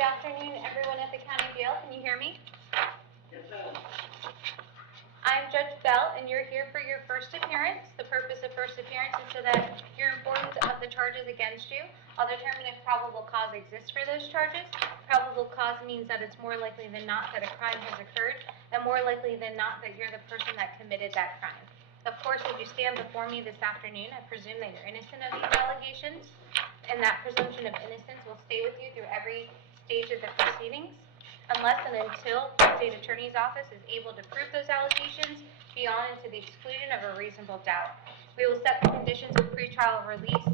Good afternoon, everyone at the county jail. Can you hear me? Yes, ma'am. I'm Judge Bell, and you're here for your first appearance. The purpose of first appearance is so that you're informed of the charges against you. I'll determine if probable cause exists for those charges. Probable cause means that it's more likely than not that a crime has occurred, and more likely than not that you're the person that committed that crime. Of course, as you stand before me this afternoon, I presume that you're innocent of these allegations, and that presumption of innocence will stay with you through every stage of the proceedings, unless and until the state attorney's office is able to prove those allegations beyond and to the exclusion of a reasonable doubt. We will set the conditions of pretrial release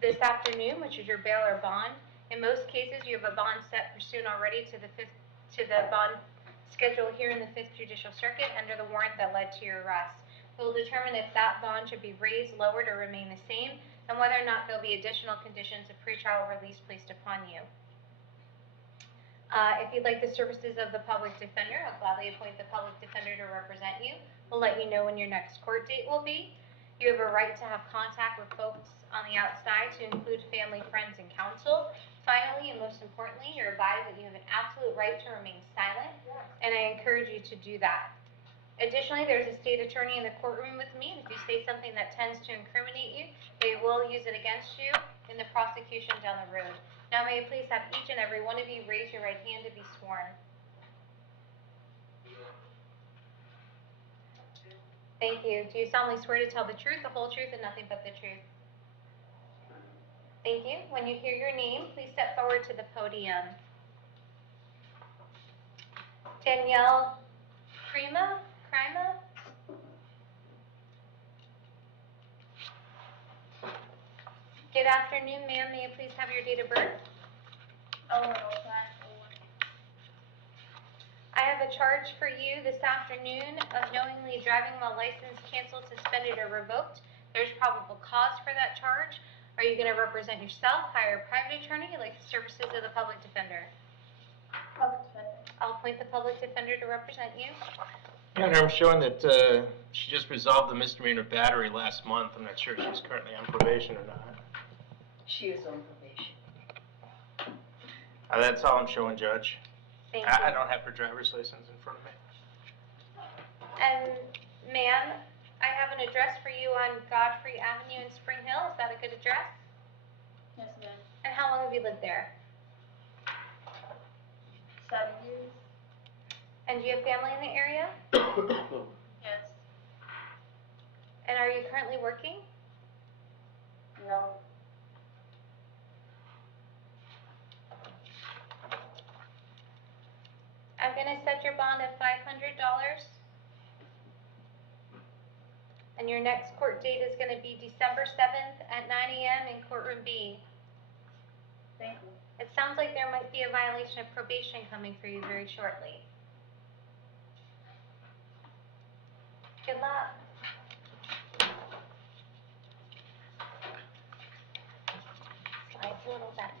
this afternoon, which is your bail or bond. In most cases, you have a bond set pursuant already to the bond schedule here in the 5th Judicial Circuit under the warrant that led to your arrest. We will determine if that bond should be raised, lowered, or remain the same, and whether or not there will be additional conditions of pretrial release placed upon you. If you'd like the services of the public defender, I'll gladly appoint the public defender to represent you. We'll let you know when your next court date will be. You have a right to have contact with folks on the outside, to include family, friends, and counsel. Finally, and most importantly, you're advised that you have an absolute right to remain silent, and I encourage you to do that. Additionally, there's a state attorney in the courtroom with me, and if you say something that tends to incriminate you, they will use it against you in the prosecution down the road. Now, may I please have each and every one of you raise your right hand to be sworn. Thank you. Do you solemnly swear to tell the truth, the whole truth, and nothing but the truth? Thank you. When you hear your name, please step forward to the podium. Danielle Crima? Good afternoon, ma'am. May I please have your date of birth? I have a charge for you this afternoon of knowingly driving while license canceled, suspended, or revoked. There's probable cause for that charge. Are you going to represent yourself, hire a private attorney, like the services of the public defender? Public defender. I'll appoint the public defender to represent you. And I'm showing that she just resolved the misdemeanor battery last month. I'm not sure if she's currently on probation or not. She is on probation. That's all I'm showing, Judge. Thank I you. don't have her driver's license in front of me. And, ma'am, I have an address for you on Godfrey Avenue in Spring Hill. Is that a good address? Yes, ma'am. And how long have you lived there? 7 years? And do you have family in the area? Yes. And are you currently working? No. I'm going to set your bond at $500. And your next court date is going to be December 7th at 9 a.m. in courtroom B. Thank you. It sounds like there might be a violation of probation coming for you very shortly. Good luck. Slides a little back.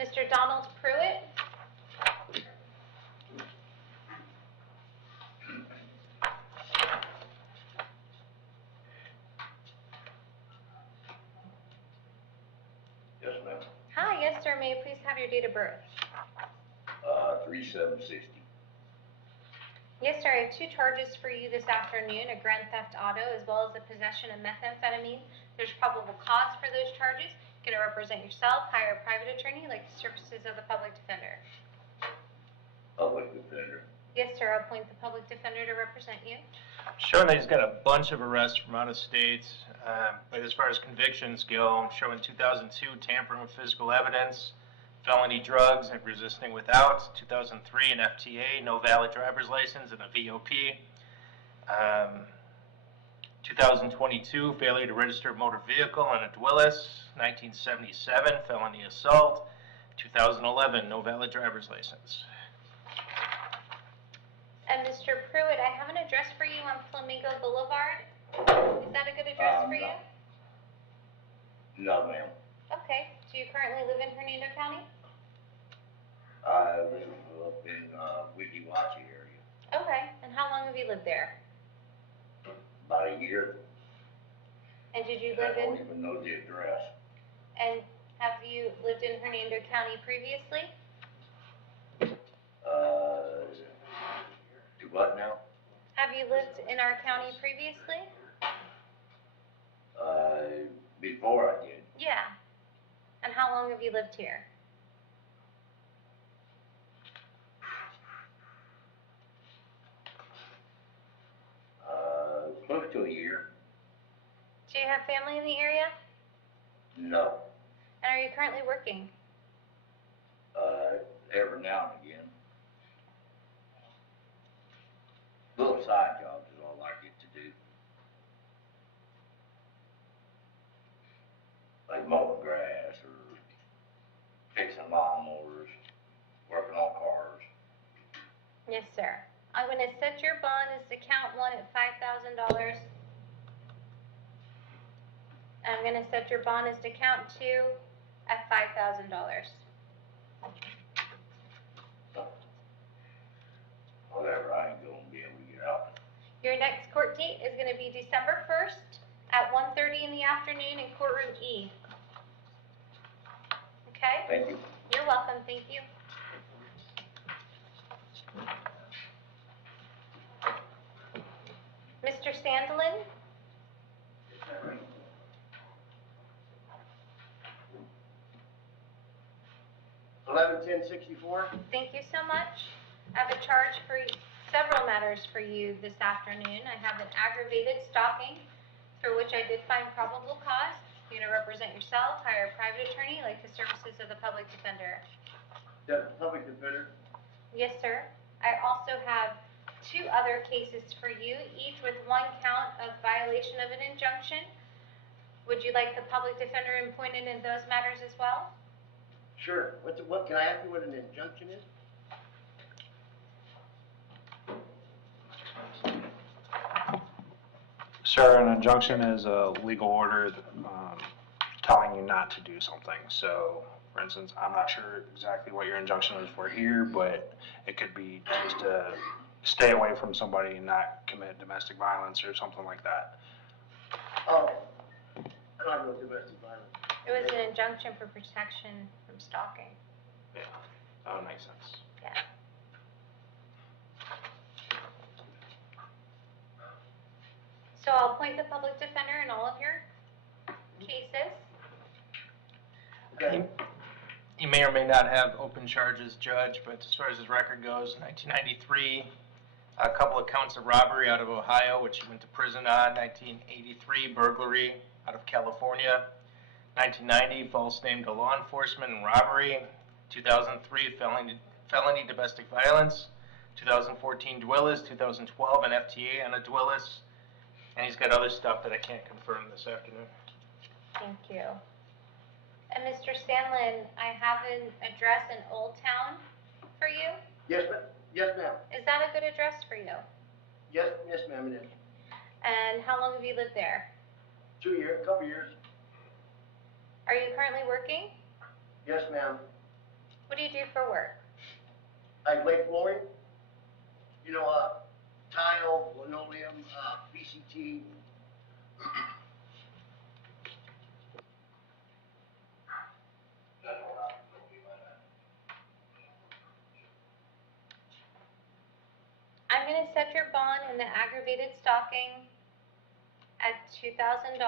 Mr. Donald Pruitt. Yes, ma'am. Hi, yes, sir. May I please have your date of birth? 3760. Yes, sir. I have 2 charges for you this afternoon, a grand theft auto as well as the possession of methamphetamine. There's probable cause for those charges. You're going to represent yourself, hire a private attorney, like the services of the public defender. Public defender. Yes, sir. I'll appoint the public defender to represent you. Showing that he's got a bunch of arrests from out of state. But as far as convictions go, I'm showing 2002 tampering with physical evidence, felony drugs and resisting without, 2003 an FTA, no valid driver's license, and a VOP. 2022 failure to register a motor vehicle and a Dwillis, 1977 felony assault, 2011 no valid driver's license. And Mr. Pruitt, I have an address for you on Flamingo Boulevard. Is that a good address for you? No, ma'am. Okay. Do you currently live in Hernando County? I live up in Weeki Wachee area. Okay. And how long have you lived there? About a year. And did you I live don't in, even know the address. and have you lived in Hernando County previously? Do what now? Have you lived in our county previously? Before I did, Yeah. And how long have you lived here? close to a year. Do you have family in the area? No, And are you currently working? every now and again. Little side jobs is all I get to do. Like mowing grass or fixing lawnmowers, working on cars. Yes, sir. I'm going to set your bond as to count one at $5,000. I'm going to set your bond as to count two at $5,000. Whatever, I ain't gonna be able to get out. Your next court date is going to be December 1st at 1:30 in the afternoon in courtroom E. Okay? Thank you. You're welcome. Thank you. Mr. Sandlin? 11/10/64. Thank you so much. I have a charge for several matters for you this afternoon. I have an aggravated stalking for which I did find probable cause. You're going to represent yourself, hire a private attorney, like the services of the public defender. The public defender. Yes, sir. I also have two other cases for you, each with one count of violation of an injunction. Would you like the public defender appointed in those matters as well? Sure. What can I ask you what an injunction is? Sir, an injunction is a legal order telling you not to do something. So, for instance, I'm not sure exactly what your injunction is for here, but it could be just to stay away from somebody and not commit domestic violence or something like that. Oh, I don't know domestic violence. It was an injunction for protection from stalking. Yeah, that would make sense. Yeah. So I'll appoint the public defender in all of your cases. Okay. He may or may not have open charges, Judge, but as far as his record goes, 1993, a couple of counts of robbery out of Ohio, which he went to prison on. 1983, burglary out of California. 1990, false name to law enforcement and robbery. 2003, felony domestic violence. 2014, Dwellis. 2012, an FTA on a Dwellis. And he's got other stuff that I can't confirm this afternoon. Thank you. And Mr. Sandlin, I have an address in Old Town for you. Yes, ma'am. Yes, ma'am. Is that a good address for you? Yes, ma'am, it is. And how long have you lived there? 2 years, couple years. Are you currently working? Yes, ma'am. What do you do for work? I lay flooring. You know, tile, linoleum, VCT. I'm going to set your bond in the aggravated stalking at $2,000.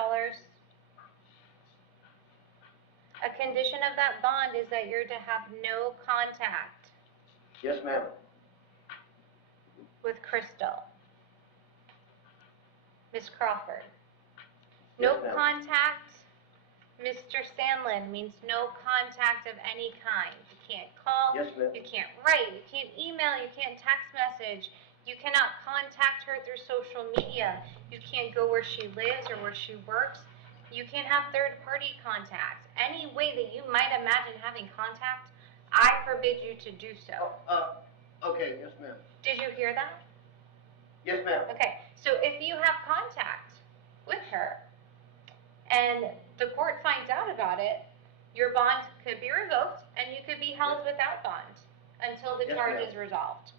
A condition of that bond is that you're to have no contact Yes, ma'am. with Crystal. Miss Crawford. No Yes, ma'am. contact, Mr. Sandlin, means no contact of any kind. You can't call, Yes, ma'am. you can't write, you can't email, you can't text message. You cannot contact her through social media. You can't go where she lives or where she works. You can't have third-party contact. Any way that you might imagine having contact, I forbid you to do so. Okay, yes, ma'am. Did you hear that? Yes, ma'am. Okay, so if you have contact with her and the court finds out about it, your bond could be revoked and you could be held without bond until the Yes, charge ma'am. is resolved.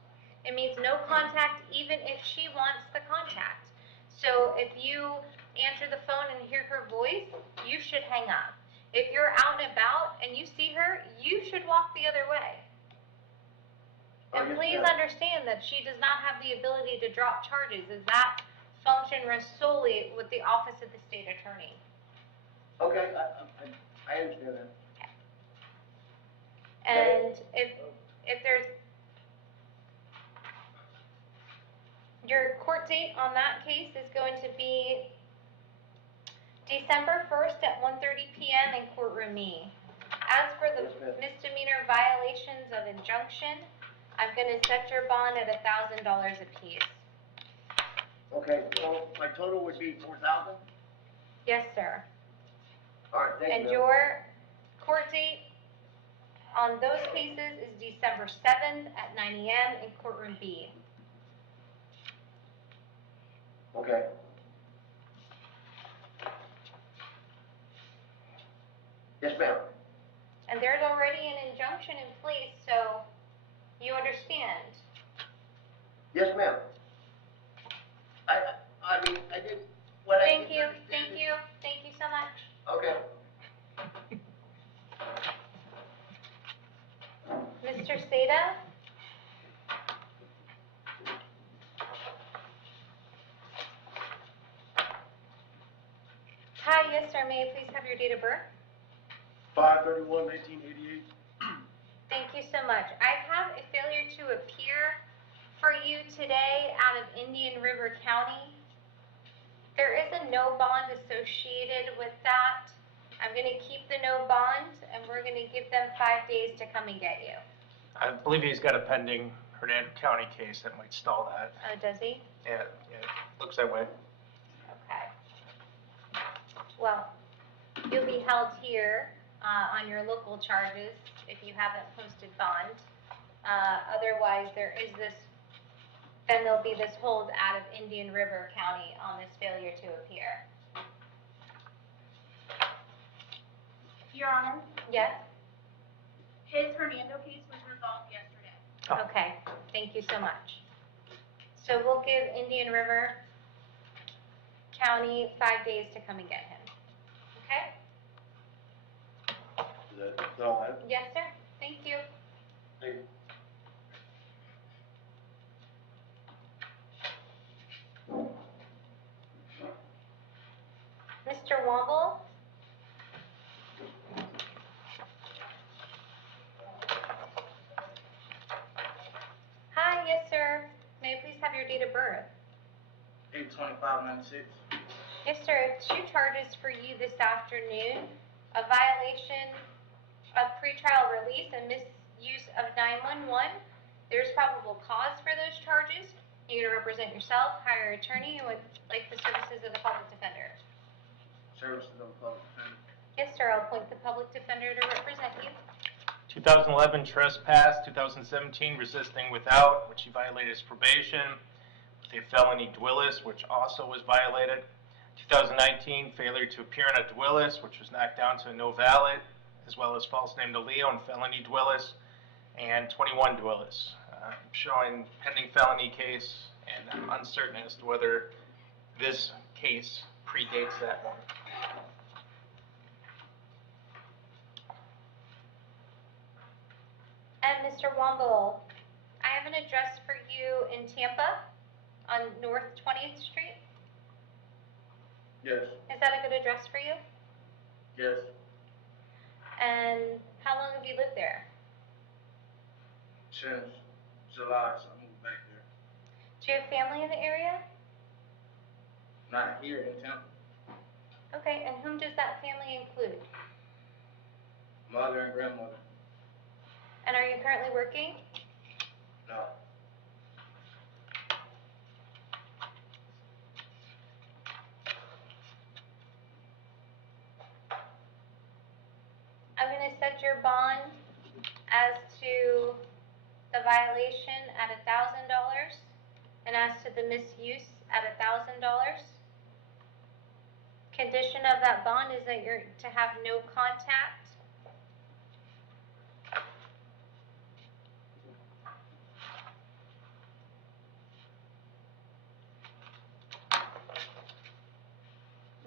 It means no contact even if she wants the contact. So if you answer the phone and hear her voice, you should hang up. If you're out and about and you see her, you should walk the other way. And yes, please ma'am. understand that she does not have the ability to drop charges, as that function rests solely with the Office of the State Attorney. Okay, I understand that. And if there's, your court date on that case is going to be December 1st at 1:30 p.m. in courtroom E. As for the Yes, ma'am. misdemeanor violations of injunction, I'm going to set your bond at $1,000 apiece. Okay, so my total would be 4,000? Yes, sir. All right, thank you. And ma'am. your court date on those cases is December 7th at 9 a.m. in courtroom B. Okay. Yes, ma'am. And there's already an injunction in place, so you understand. Yes, ma'am. I mean, I did what I Thank didn't you, understand thank it- you, thank you so much. Okay. Mr. Seda? Hi, yes, sir, may I please have your date of birth? 5/31/1988. Thank you so much. I have a failure to appear for you today out of Indian River County. There is a no bond associated with that. I'm going to keep the no bond, and we're going to give them 5 days to come and get you. I believe he's got a pending Hernando County case that might stall that. Oh, does he? Yeah, it looks that way. Okay. Well, you'll be held here on your local charges if you haven't posted bond. Otherwise, then there'll be this hold out of Indian River County on this failure to appear. Your Honor, Yes? his Hernando case was resolved yesterday. Oh. Okay, thank you so much. So we'll give Indian River County 5 days to come and get him. Okay? Is that all I have? Yes, sir. Thank you. Thank you. Mr. Womble? Hi, yes, sir. May I please have your date of birth? 8/25/96. Yes, sir. I have 2 charges for you this afternoon. A violation of pretrial release and misuse of 911. There's probable cause for those charges. You're going to represent yourself, hire an attorney, and would like the services of the public defender. Services of the public defender. Yes, sir. I'll appoint the public defender to represent you. 2011 trespass, 2017 resisting without, which he violated his probation, with a felony Dwillis, which also was violated. 2019 failure to appear in a Dwillis, which was knocked down to a no valid, as well as false name to Leo and felony Dwillis, and 21 Dwillis. Showing pending felony case, and I'm uncertain as to whether this case predates that one. And Mr. Womble, I have an address for you in Tampa on North 20th Street. Yes, Is that a good address for you? yes. And how long have you lived there? Since July, so I moved back there. Do you have family in the area? Not here in Tampa. Okay, and whom does that family include? Mother and grandmother. And are you currently working? No. I'm going to set your bond as to the violation at $1,000 and as to the misuse at $1,000. Condition of that bond is that you're to have no contact.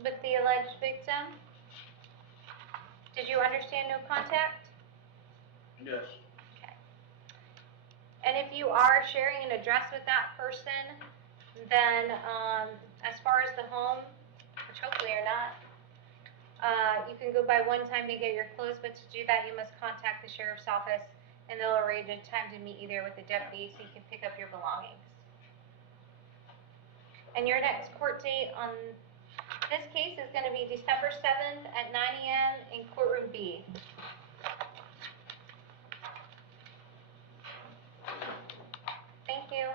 with the alleged victim? Did you understand no contact? Yes. Okay. And if you are sharing an address with that person, then as far as the home, which hopefully you're not, you can go by one time to get your clothes, but to do that, you must contact the sheriff's office, and they'll arrange a time to meet you there with the deputy so you can pick up your belongings. And your next court date on this case is going to be December 7th at 9 a.m. in courtroom B. Thank you.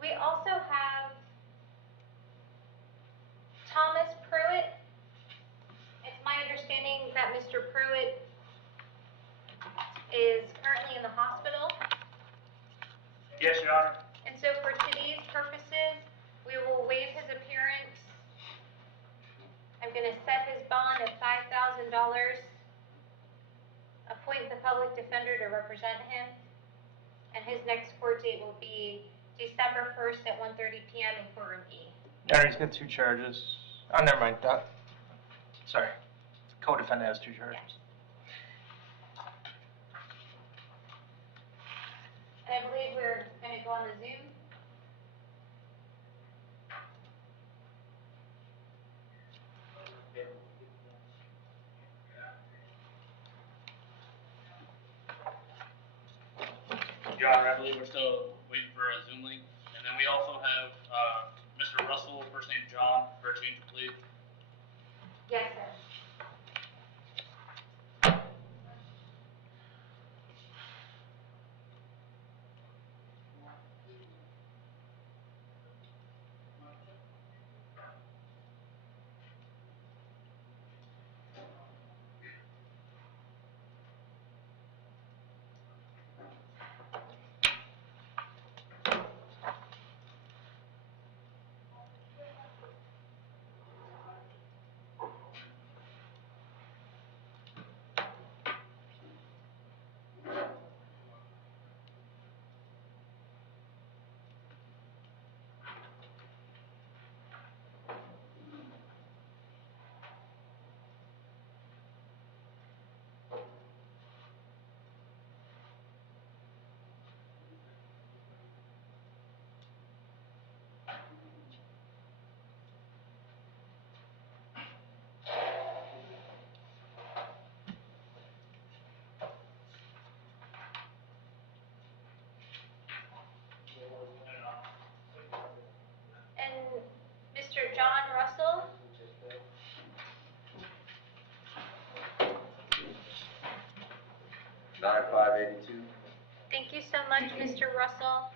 We also have Thomas Pruitt. It's my understanding that Mr. Pruitt is currently in the hospital. Yes, Your Honor. And so for today's purposes, we will waive his appearance. I'm going to set his bond at $5,000. Appoint the public defender to represent him. And his next court date will be December 1st at 1:30 p.m. in courtroom E. Your Honor, he's got 2 charges. Oh, never mind. Sorry. Co-defendant has 2 charges. And I believe we're going to go on the Zoom. Your Honor, I believe we're still waiting for a Zoom link. And then we also have Mr. Russell, first name John, for a change of plea. Yes, sir. And Mr. John Russell? Thank you so much, Mr. Russell.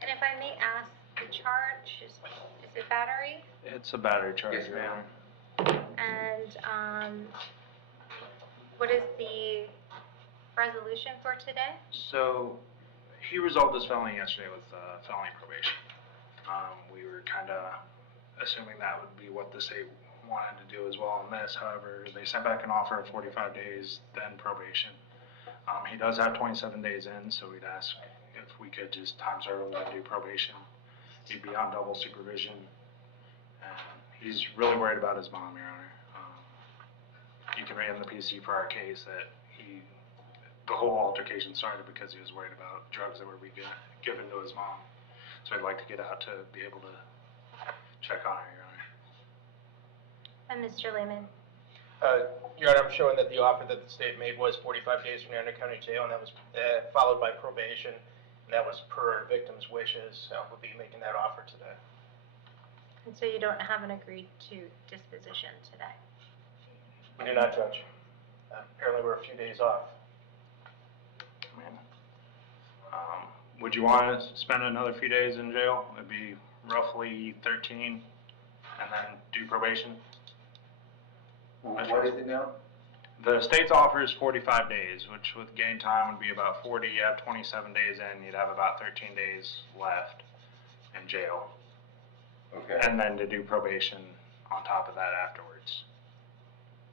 And if I may ask, the charge is it battery? It's a battery charge, Yes, ma'am. And what is the resolution for today? So he resolved his felony yesterday with felony probation. We were kind of assuming that would be what the state wanted to do as well on this. However, they sent back an offer of 45 days, then probation. He does have 27 days in, so we'd ask if we could just time serve him and do probation. He'd be on double supervision. He's really worried about his mom, Your Honor. You can read in the PC for our case that the whole altercation started because he was worried about drugs that were being given to his mom. So I'd like to get out to be able to check on her, Your Honor. And Mr. Lehman? Your Honor, I'm showing that the offer that the state made was 45 days from the Under County Jail, and that was followed by probation. And that was per victim's wishes. We'll be making that offer today. And so you don't have an agreed to disposition today? We do not, Judge. Apparently we're a few days off. Would you want to spend another few days in jail? It'd be roughly 13, and then do probation. What is it now? The state's offer is 45 days, which with gain time would be about 40. You have 27 days in, you'd have about 13 days left in jail. Okay. And then to do probation on top of that afterwards.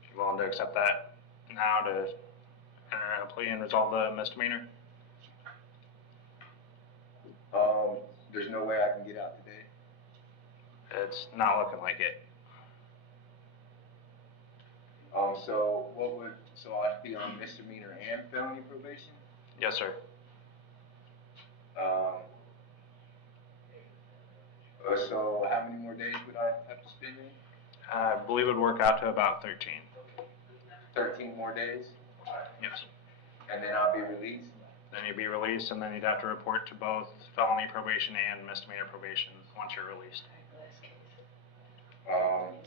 You willing to accept that now to enter a plea and resolve the misdemeanor? There's no way I can get out today. It's not looking like it. So I'd be on misdemeanor and felony probation? Yes, sir. So how many more days would I have to spend in? I believe it would work out to about 13. 13 more days? Yes. And then I'll be released? Then you'd be released, and then you'd have to report to both felony probation and misdemeanor probation once you're released.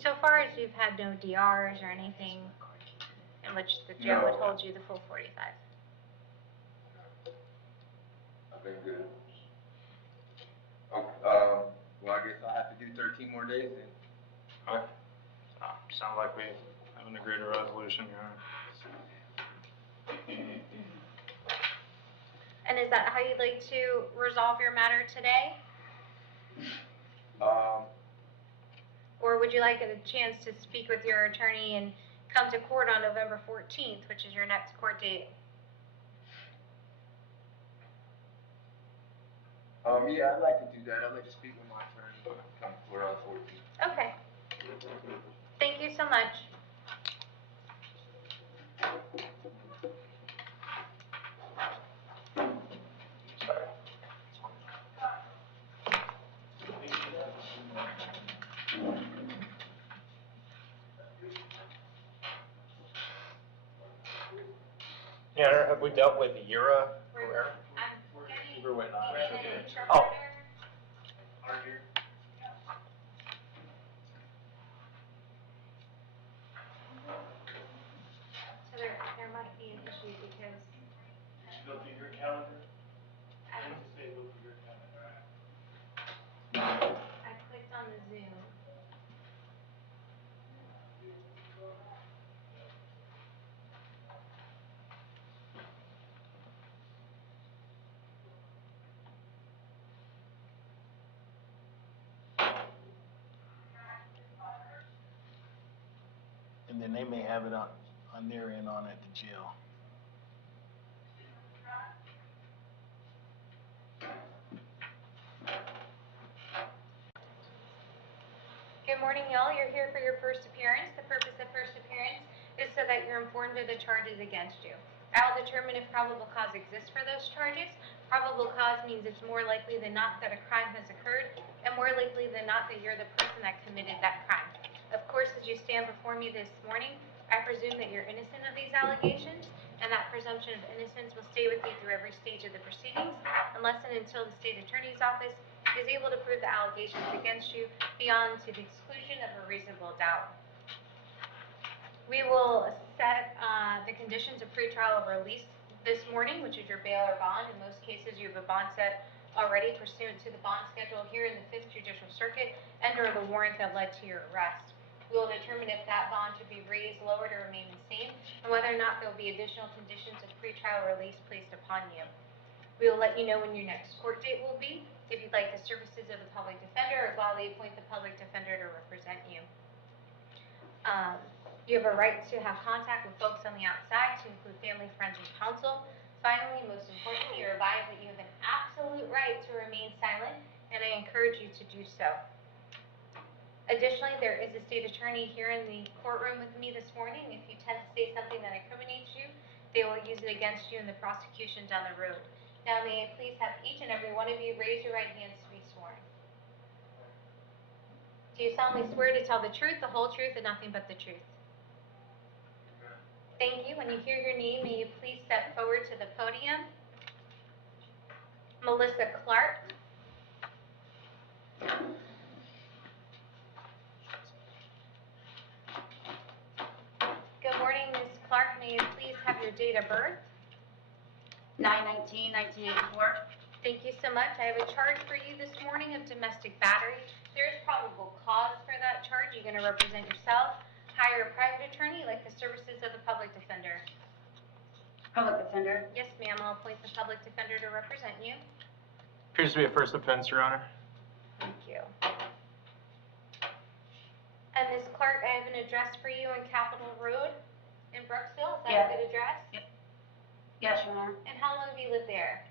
So far as you've had no DRs or anything in which the jail would No. hold you the full 45. I've been good. Well, I guess I'll have to do 13 more days then. Okay. Sounds like we have an agreed resolution, Your Honor. And is that how you'd like to resolve your matter today? Or would you like a chance to speak with your attorney and come to court on November 14th, which is your next court date? Yeah, I'd like to do that. I'd like to speak with my attorney, come for 14. Okay. Thank you so much. Your Honor, have we dealt with Yura Herrera? I'm getting We're waiting on an it. interpreter. Oh. So there might be an issue because Go through your calendar. I Say go through your calendar. I clicked on the Zoom. And then they may have it on their end on at the jail. Good morning, y'all. You're here for your first appearance. The purpose of first appearance is so that you're informed of the charges against you. I'll determine if probable cause exists for those charges. Probable cause means it's more likely than not that a crime has occurred, and more likely than not that you're the person that committed that crime. Of course, as you stand before me this morning, I presume that you're innocent of these allegations, and that presumption of innocence will stay with you through every stage of the proceedings, unless and until the state attorney's office is able to prove the allegations against you beyond to the exclusion of a reasonable doubt. We will set the conditions of pretrial release this morning, which is your bail or bond. In most cases, you have a bond set already pursuant to the bond schedule here in the 5th Judicial Circuit and or the warrant that led to your arrest. We will determine if that bond should be raised, lowered, or remain the same, and whether or not there will be additional conditions of pretrial release placed upon you. We will let you know when your next court date will be. If you'd like the services of the public defender, or lawfully appoint the public defender to represent you. You have a right to have contact with folks on the outside, to include family, friends, and counsel. Finally, most importantly, you're advised that you have an absolute right to remain silent, and I encourage you to do so. Additionally, there is a state attorney here in the courtroom with me this morning. If you tend to say something that incriminates you, they will use it against you in the prosecution down the road. Now, may I please have each and every one of you raise your right hands to be sworn. Do you solemnly swear to tell the truth, the whole truth, and nothing but the truth? Thank you. When you hear your name, may you please step forward to the podium. Melissa Clark. Good morning, Ms. Clark. May you please have your date of birth? 9/19/1984. Thank you so much. I have a charge for you this morning of domestic battery. There is probable cause for that charge. You're going to represent yourself, hire a private attorney, like the services of the public defender. Public defender. Yes, ma'am, I'll appoint the public defender to represent you. Appears to be a first offense, Your Honor. Thank you. And Ms. Clark, I have an address for you on Capitol Road in Brooksville. Is that Yeah. a good address? Yes, Your Honor. And how long have you lived there?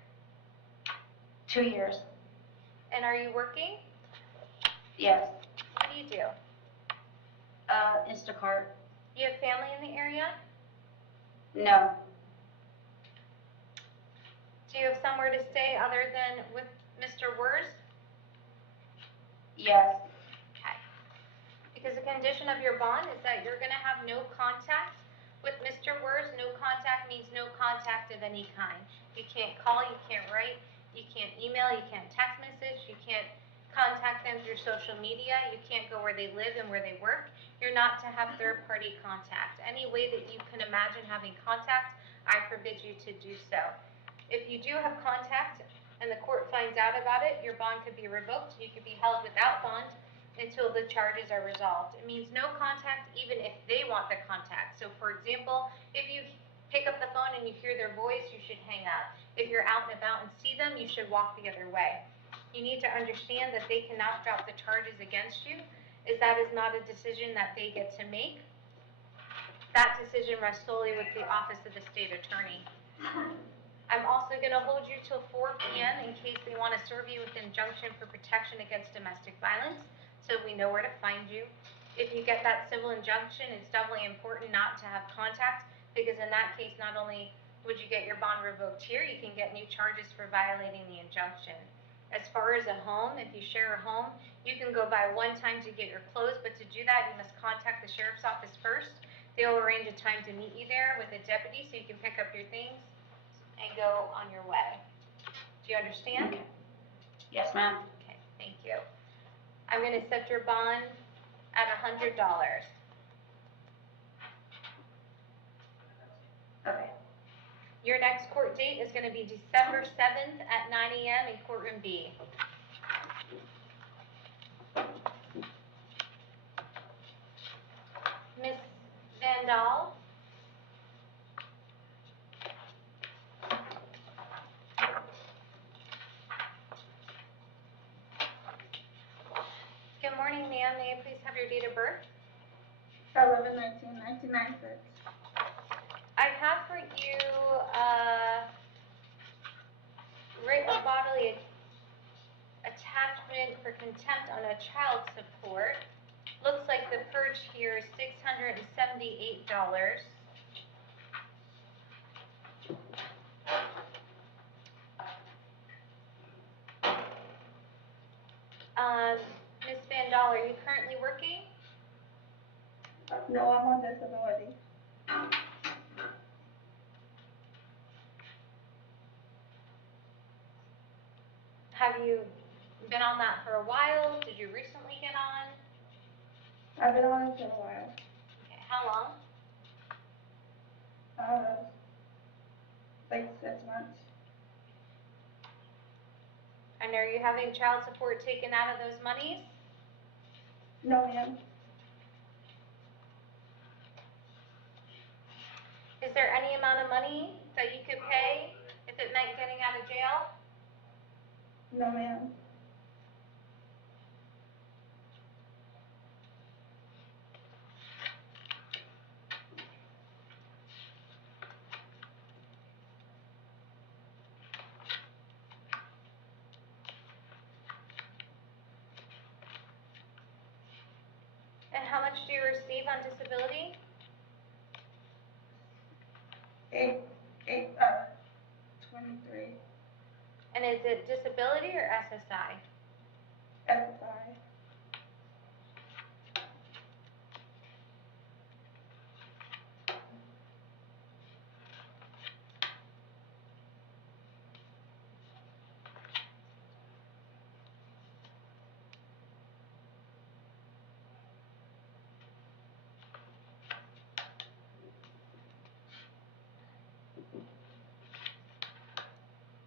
2 years. And are you working? Yes. What do you do? Instacart. Do you have family in the area? No. Do you have somewhere to stay other than with Mr. Wurs? Yes. Okay. Because the condition of your bond is that you're gonna have no contact with Mr. Wurs. No contact means no contact of any kind. You can't call, you can't write, you can't email, you can't text message, you can't contact them through social media, you can't go where they live and where they work. You're not to have third-party contact. Any way that you can imagine having contact, I forbid you to do so. If you do have contact and the court finds out about it, your bond could be revoked. You could be held without bond until the charges are resolved. It means no contact even if they want the contact. So for example, if you pick up the phone and you hear their voice, you should hang up. If you're out and about and see them, you should walk the other way. You need to understand that they cannot drop the charges against you, as that is not a decision that they get to make. That decision rests solely with the Office of the State Attorney. I'm also going to hold you till 4 p.m. in case they want to serve you with injunction for protection against domestic violence, so we know where to find you. If you get that civil injunction, it's doubly important not to have contact, because in that case, not only would you get your bond revoked here, you can get new charges for violating the injunction. As far as a home, if you share a home, you can go by one time to get your clothes, but to do that, you must contact the sheriff's office first. They'll arrange a time to meet you there with a deputy so you can pick up your things and go on your way. Do you understand? Yes, ma'am. Okay, thank you. I'm going to set your bond at $100. Okay. Your next court date is going to be December 7th at 9 a.m. in courtroom B. Ms. Vandal? Good morning, ma'am. May I please have your date of birth? 11/19/1996. I have for you written bodily attachment for contempt on a child support. Looks like the purge here is $678. Ms. Vandal, are you currently working? No, I'm on disability. Have you been on that for a while? Did you recently get on? I've been on it for a while. Okay, how long? Like 6 months. And are you having child support taken out of those monies? No, ma'am. Is there any amount of money that you could pay if it meant getting out of jail? No, ma'am. And how much do you receive on disability? 23. And is it disability or SSI? SSI.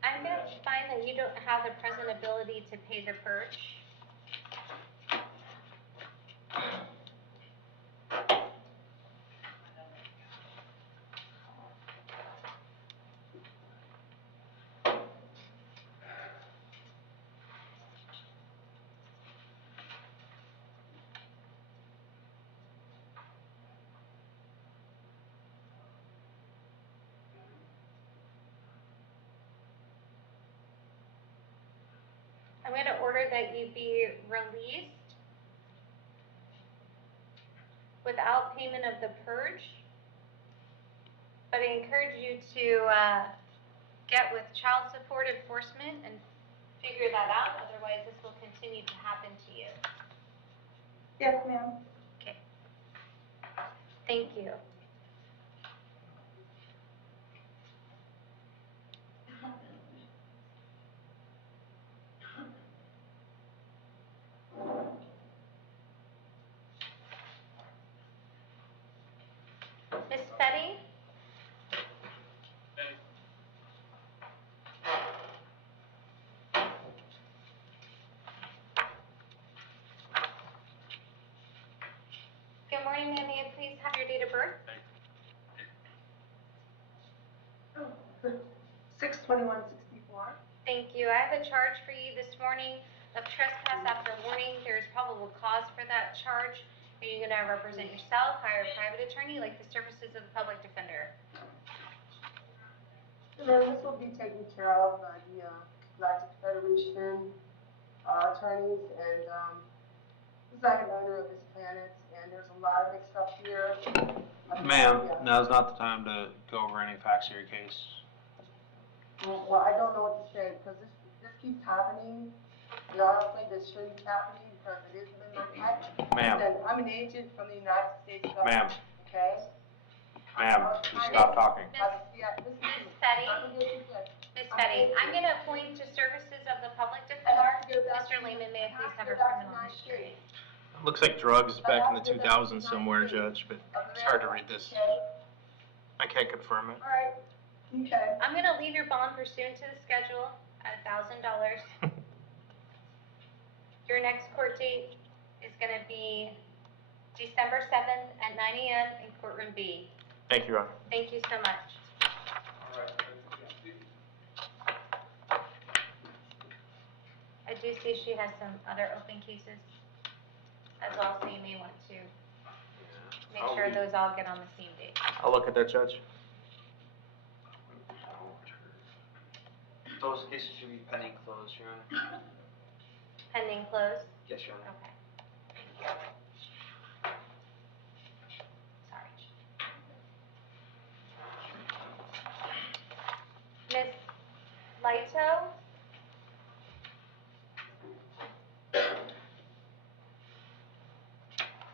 I'm going to find that you don't have the present ability to pay the purge. I'm going to order that you be released without payment of the purge, but I encourage you to get with child support enforcement and figure that out, otherwise this will continue to happen to you. Yes, ma'am. Okay. Thank you. Miss Betty? Good morning, ma'am. May I please have your date of birth? 6/21/64. Thank you. I have a charge for you this morning of trespass after warning. There is probable cause for that charge. Are you going to represent yourself, hire a private attorney, like the services of the public defender? Ma'am, this will be taken care of by the Galactic Federation attorneys, and he's not an owner of this planet, and there's a lot of mixed up here. Ma'am, now's not the time to go over any facts of your case. Well, I don't know what to say, because this keeps happening, and honestly, this shouldn't be happening, because it is within my pet. Ma'am. And I'm an agent from the United States Ma'am. government, okay? Ma'am, just stop talking. Miss Betty? Miss Betty, I'm going to appoint to services of the public defender. Mr. Lehman, may I please have a criminal history? Looks like drugs back in the 2000s somewhere, Judge, but it's hard to read this. I can't confirm it. All right, okay. I'm going to leave your bond pursuant to the schedule at $1,000. Your next court date is going to be December 7th at 9 a.m. in courtroom B. Thank you, Your Honor. Thank you so much. I do see she has some other open cases as well, so you may want to make sure those all get on the same date. I'll look at that, Judge. Those cases should be pending closed, Your Honor. Pending close? Yes, Your Honor. Okay. Sorry. Miss Lito?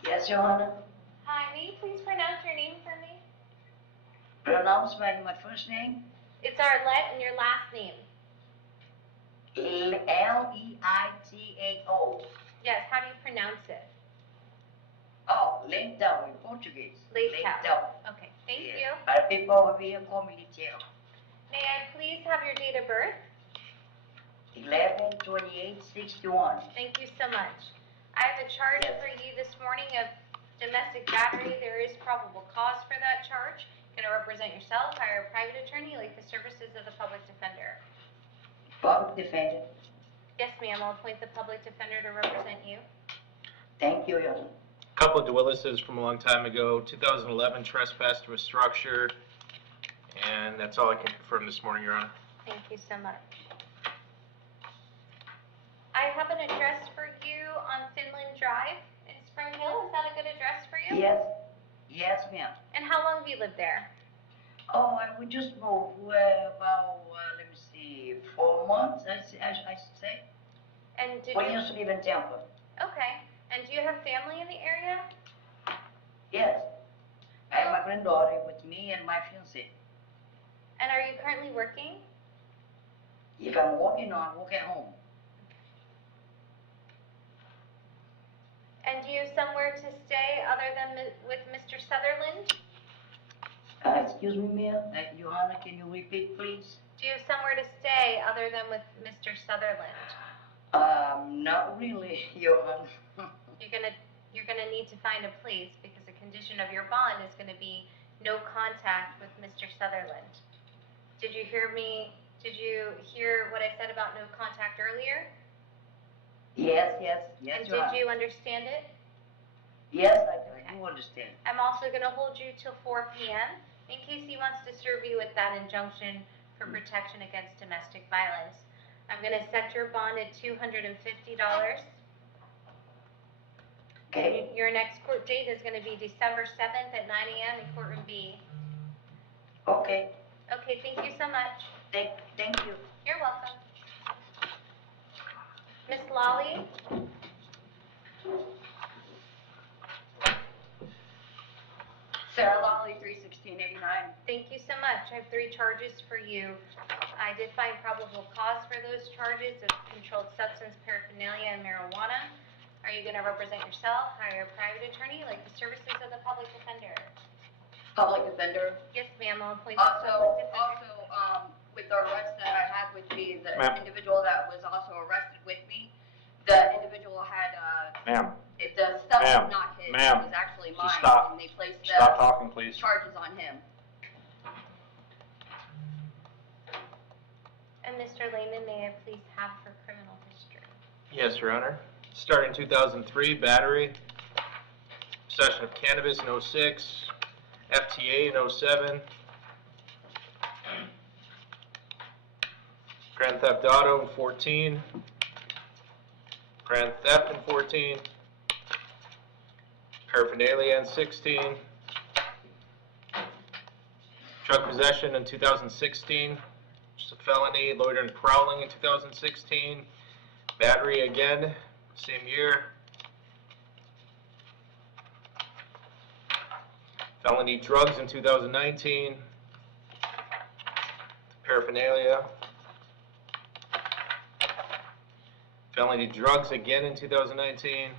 Yes, Your Honor. Hi, may you please pronounce your name for me? Pronounce my first name, It's Arlette and your last name. Leitao. Yes, how do you pronounce it? Oh, Leitao in Portuguese. Leitao. Okay, thank you. But people over here call me Leitao. May I please have your date of birth? 11/28/61. Thank you so much. I have a charge Yes. for you this morning of domestic battery. There is probable cause for that charge. You're going to represent yourself, hire a private attorney, like the services of the public defender. Public defender. Yes, ma'am, I'll appoint the public defender to represent you. Thank you, Your Honor. Couple of Duillises from a long time ago, 2011 trespass to a structure, and that's all I can confirm this morning, Your Honor. Thank you so much. I have an address for you on Finland Drive in Spring Hill. Is that a good address for you? Yes. Yes, ma'am. And how long have you lived there? Oh, we just moved about, let me see, 4 months, I should say. And did We you? used to live in Tampa. Okay. And do you have family in the area? Yes. I have my granddaughter with me and my fiancé. And are you currently working? If I'm working, I work at home. And do you have somewhere to stay other than with Mr. Sutherland? Excuse me, ma'am, Johanna, can you repeat, please? Do you have somewhere to stay other than with Mr. Sutherland? Not really, Johanna. You're gonna need to find a place because the condition of your bond is gonna be no contact with Mr. Sutherland. Did you hear me? Did you hear what I said about no contact earlier? Yes, And Johanna. did you understand it? Yes, I do understand. I'm also gonna hold you till 4 p.m. in case he wants to serve you with that injunction for protection against domestic violence. I'm gonna set your bond at $250. Okay, Your next court date is gonna be December 7th at 9 a.m. in courtroom B. okay, Okay, thank you so much. thank you. You're welcome. Miss Lawley? Sarah Lawley, 31689. Thank you so much. I have 3 charges for you. I did find probable cause for those charges of controlled substance, paraphernalia, and marijuana. Are you going to represent yourself, hire a private attorney, like the services of the public defender? Public defender. Yes, ma'am, I'll appoint the public defender. With the arrest that I had with me, the Ma'am. individual that was also arrested with me, the individual had, Ma'am, the stuff Ma'am. was not his, it Ma'am. was actually Just mine, stop. and they placed stop the talking, please. charges on him. And Mr. Lehman, may I please have for criminal history? Yes, Your Honor. Starting 2003, battery, possession of cannabis in 06, FTA in 07, grand theft auto in 14, grand theft in 14, paraphernalia in 16, drug possession in 2016, just a felony, loitering and prowling in 2016, battery again, same year, felony drugs in 2019, paraphernalia, felony drugs again in 2019,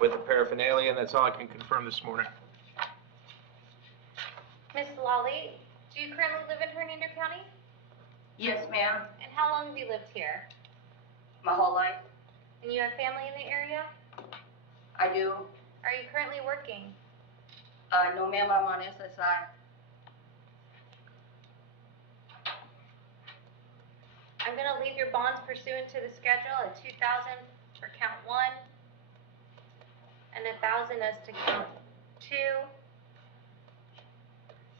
with the paraphernalia, and that's all I can confirm this morning. Miss Lawley, do you currently live in Hernando County? Yes, ma'am, And how long have you lived here? my whole life, And you have family in the area? I do. Are you currently working? No ma'am, I'm on SSI. I'm gonna leave your bonds pursuant to the schedule at 2,000 for count 1, and 1,000 as to count 2,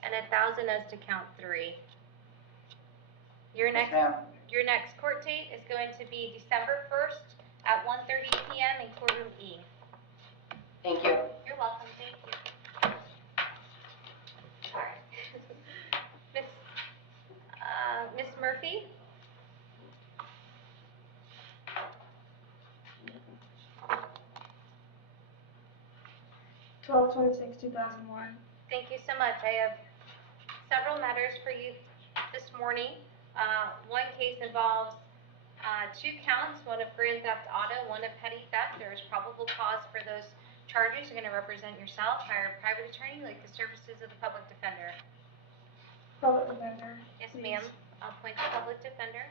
and 1,000 as to count 3. Your Yes, next ma'am. Your next court date is going to be December 1st at 1:30 p.m. in courtroom E. Thank you. You're welcome, thank you. All right. Miss Murphy? Thank you so much. I have several matters for you this morning. One case involves 2 counts, one of grand theft auto, one of petty theft. There is probable cause for those charges. You're going to represent yourself, hire a private attorney, like the services of the public defender. Public defender. Yes, ma'am. I'll appoint the public defender.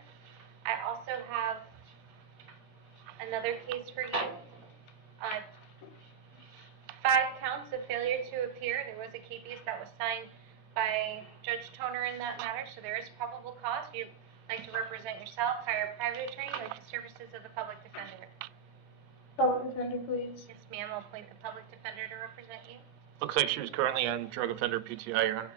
I also have another case for you. 5 counts of failure to appear. There was a capias that was signed by Judge Toner in that matter, so there is probable cause. If you'd like to represent yourself, hire a private attorney, like the services of the public defender. Public defender, please. Yes, ma'am. I'll appoint the public defender to represent you. Looks like she was currently on drug offender PTI, Your Honor.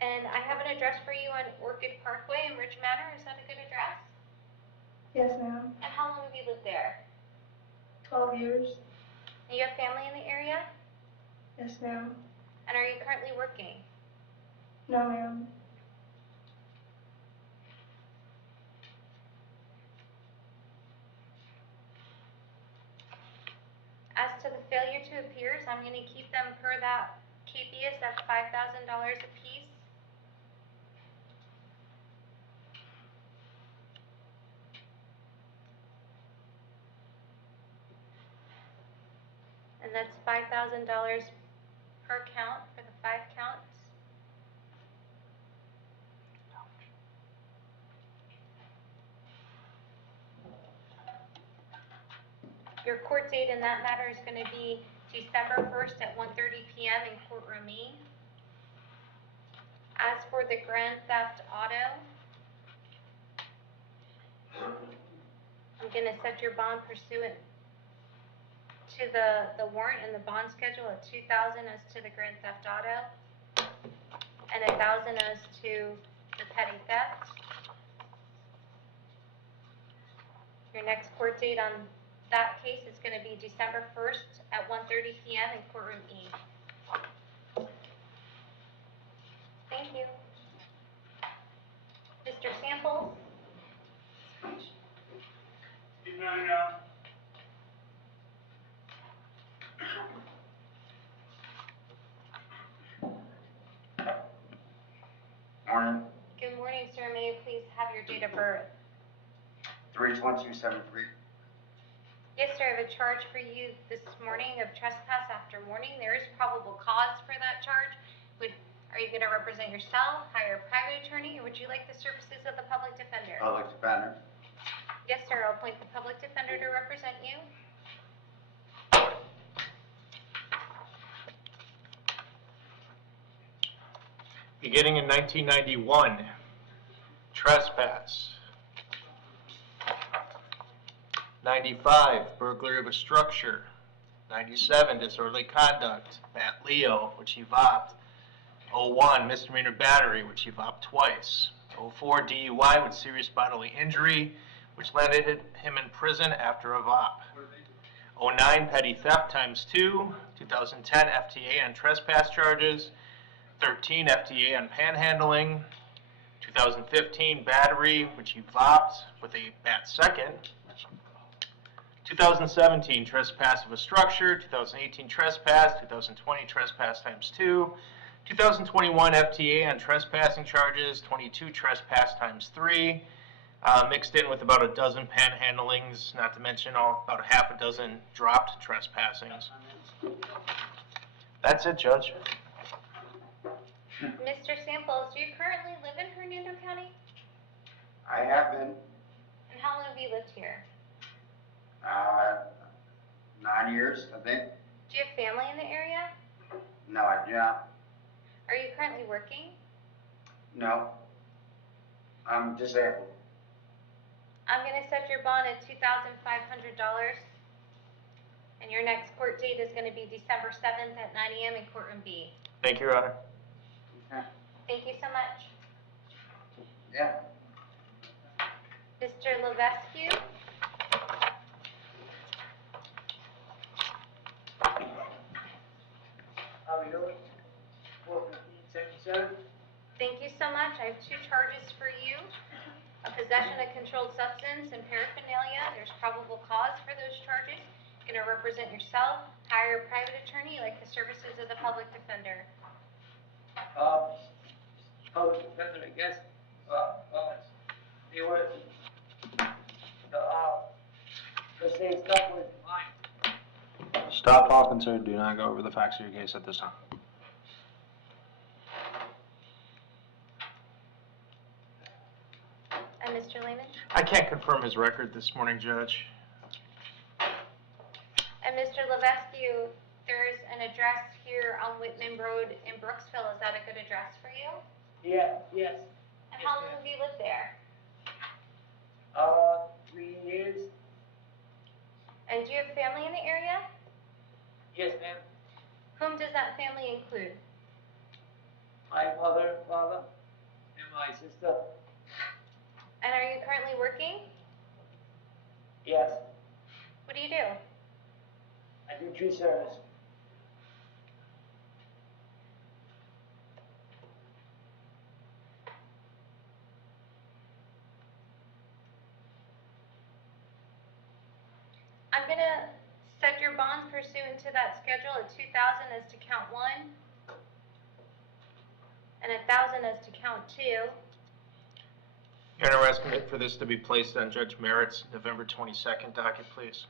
And I have an address for you on Orchid Parkway in Ridge Manor. Is that a good address? Yes, ma'am. And how long have you lived there? 12 years. And you have family in the area? Yes, ma'am. And are you currently working? No, ma'am. As to the failure to appears, I'm going to keep them per that capias at $5,000 apiece. And that's $5,000 per count for the 5 counts. Your court date in that matter is going to be December 1st at 1:30 p.m. in courtroom E. As for the grand theft auto, I'm going to set your bond pursuant to the warrant and the bond schedule at 2,000 as to the grand theft auto, and 1,000 as to the petty theft. Your next court date on that case is going to be December 1st at 1:30 p.m. in courtroom E. Thank you. Mr. Samples? Morning, Good morning, sir. May you please have your date of birth? 3/22/73. Yes, sir. I have a charge for you this morning of trespass after warning. There is probable cause for that charge. Are you going to represent yourself, hire a private attorney, or would you like the services of the public defender? Public defender. Yes, sir. I'll appoint the public defender to represent you. Beginning in 1991, trespass. 95, burglary of a structure. 97, disorderly conduct, Matt Leo, which he vopped. 01, misdemeanor battery, which he vopped twice. 04, DUI with serious bodily injury, which landed him in prison after a VOP. 09, petty theft ×2. 2010, FTA on trespass charges. 13, FTA on panhandling. 2015, battery, which he VOPed with a bat second. 2017, trespass of a structure. 2018, trespass. 2020, trespass ×2. 2021, FTA on trespassing charges. 22, trespass ×3. Mixed in with about a dozen panhandlings, not to mention about a half a dozen dropped trespassings. That's it, Judge. Mr. Samples, do you currently live in Hernando County? I have been, And how long have you lived here? 9 years, I think. Do you have family in the area? No, I do not. Are you currently working? No. I'm disabled. I'm going to set your bond at $2,500, and your next court date is going to be December 7th at 9 a.m. in courtroom B. Thank you, Your Honor. Okay. Thank you so much. Yeah. Mr. Levesque? How are you doing? 415-77. Thank you so much. I have two charges for you. A possession of controlled substance and paraphernalia. There's probable cause for those charges. You're going to represent yourself, hire a private attorney, like the services of the public defender. Public defender, I guess. They were, the same stuff was mine. Stop talking, sir. Do not go over the facts of your case at this time. And Mr. Lehman? I can't confirm his record this morning, Judge. And Mr. Levesque, there's an address here on Whitman Road in Brooksville. Is that a good address for you? Yeah, yes. And how long have you lived there? 3 years. And do you have family in the area? Yes, ma'am. Whom does that family include? My mother, father, and my sister. And are you currently working? Yes. What do you do? I do tree service. I'm going to set your bonds pursuant to that schedule at $2,000 as to count 1 and $1,000 as to count 2. Your Honor, we're asking for this to be placed on Judge Merritt's November 22nd docket, please.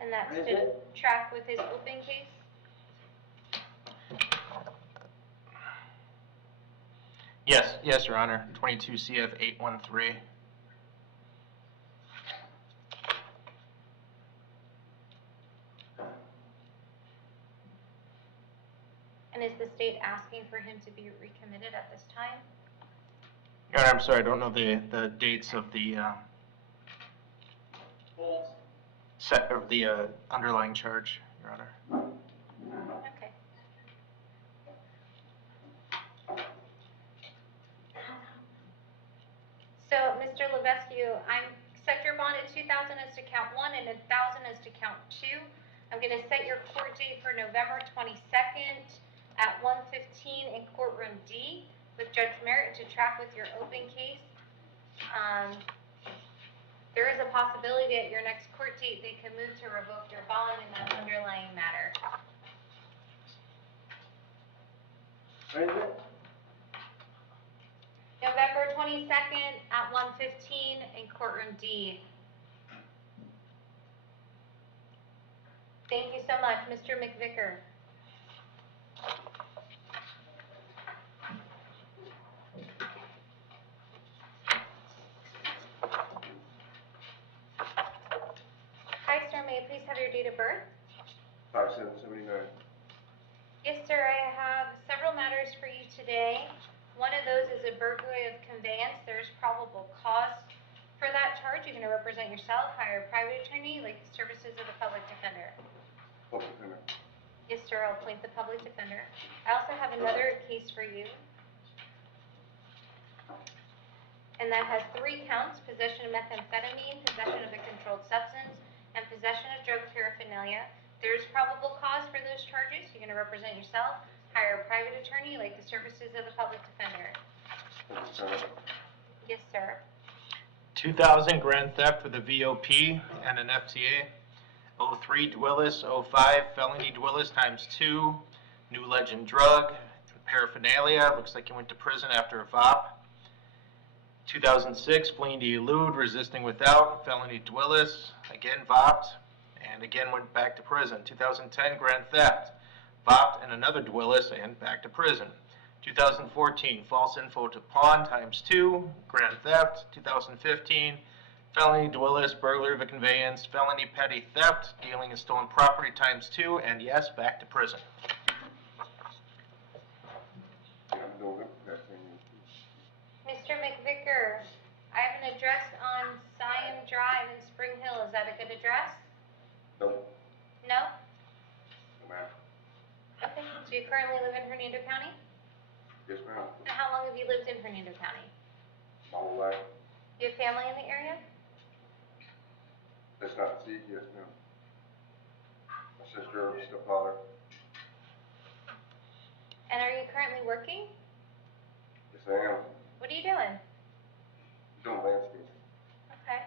And that's What is to it? track with his open case. Yes, Your Honor. 22 CF 813. And is the state asking for him to be recommitted at this time? Your Honor, I'm sorry, I don't know the dates of the, Holds. set, of the, underlying charge, Your Honor. Okay. So, Mr. Levesque, I'm set your bond at 2,000 as to count 1 and 1,000 as to count 2. I'm going to set your court date for November 22nd at 1:15 in courtroom D with Judge Merritt to track with your open case. There is a possibility at your next court date they can move to revoke your bond in that underlying matter. When is it? November 22nd at 1:15 in courtroom D. Thank you so much, Mr. McVicker. Hi, sir, may I please have your date of birth? 5779. Yes, sir, I have several matters for you today. One of those is a burglary of conveyance. There's probable cause for that charge. You're going to represent yourself, hire a private attorney, like the services of the public defender. Public defender. Yes, sir, I'll appoint the public defender. I also have another case for you. And that has 3 counts: possession of methamphetamine, possession of a controlled substance, and possession of drug paraphernalia. There's probable cause for those charges. You're going to represent yourself, hire a private attorney, like the services of the public defender. Public defender. Yes, sir. 2,000 grand theft with a VOP and an FTA. 03 Dwellis, 05 felony Dwellis ×2, new legend drug, paraphernalia. Looks like he went to prison after a VOP. 2006 fleeing to elude, resisting without, felony Dwellis, again VOP'd, and again went back to prison. 2010 grand theft, VOP'd and another Dwellis and back to prison. 2014 false info to pawn ×2, grand theft. 2015 felony Dwellis, burglary of a conveyance, felony petty theft, dealing in stolen property ×2, and yes, back to prison. Yeah, I'm doing it. That's in Mr. McVicker, I have an address on Siam Drive in Spring Hill. Is that a good address? Nope. No? No, ma'am. Okay. So you currently live in Hernando County? Yes, ma'am. And how long have you lived in Hernando County? My whole life. Do you have family in the area? That's not the seat. Yes, ma'am. My sister, stepfather. And are you currently working? Yes, I am. What are you doing? Doing landscaping. Okay.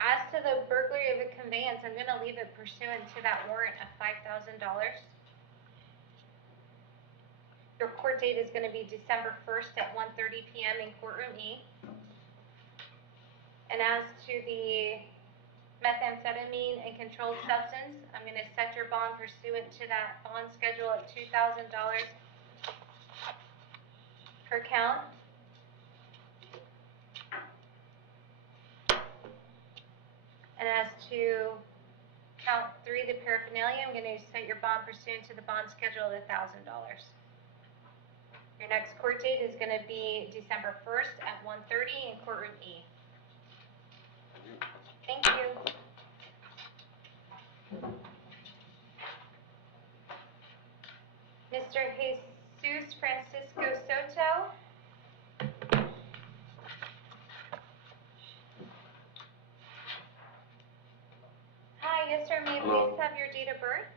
As to the burglary of a conveyance, I'm going to leave it pursuant to that warrant of $5,000. Your court date is going to be December 1st at 1:30 p.m. in courtroom E. And as to the methamphetamine and controlled substance, I'm going to set your bond pursuant to that bond schedule at $2,000 per count. And as to count 3, the paraphernalia, I'm going to set your bond pursuant to the bond schedule at $1,000. Your next court date is going to be December 1st at 1:30 in courtroom E. Thank you. Mr. Jesus Francisco Soto. Hi, yes sir, may I Hello. please have your date of birth?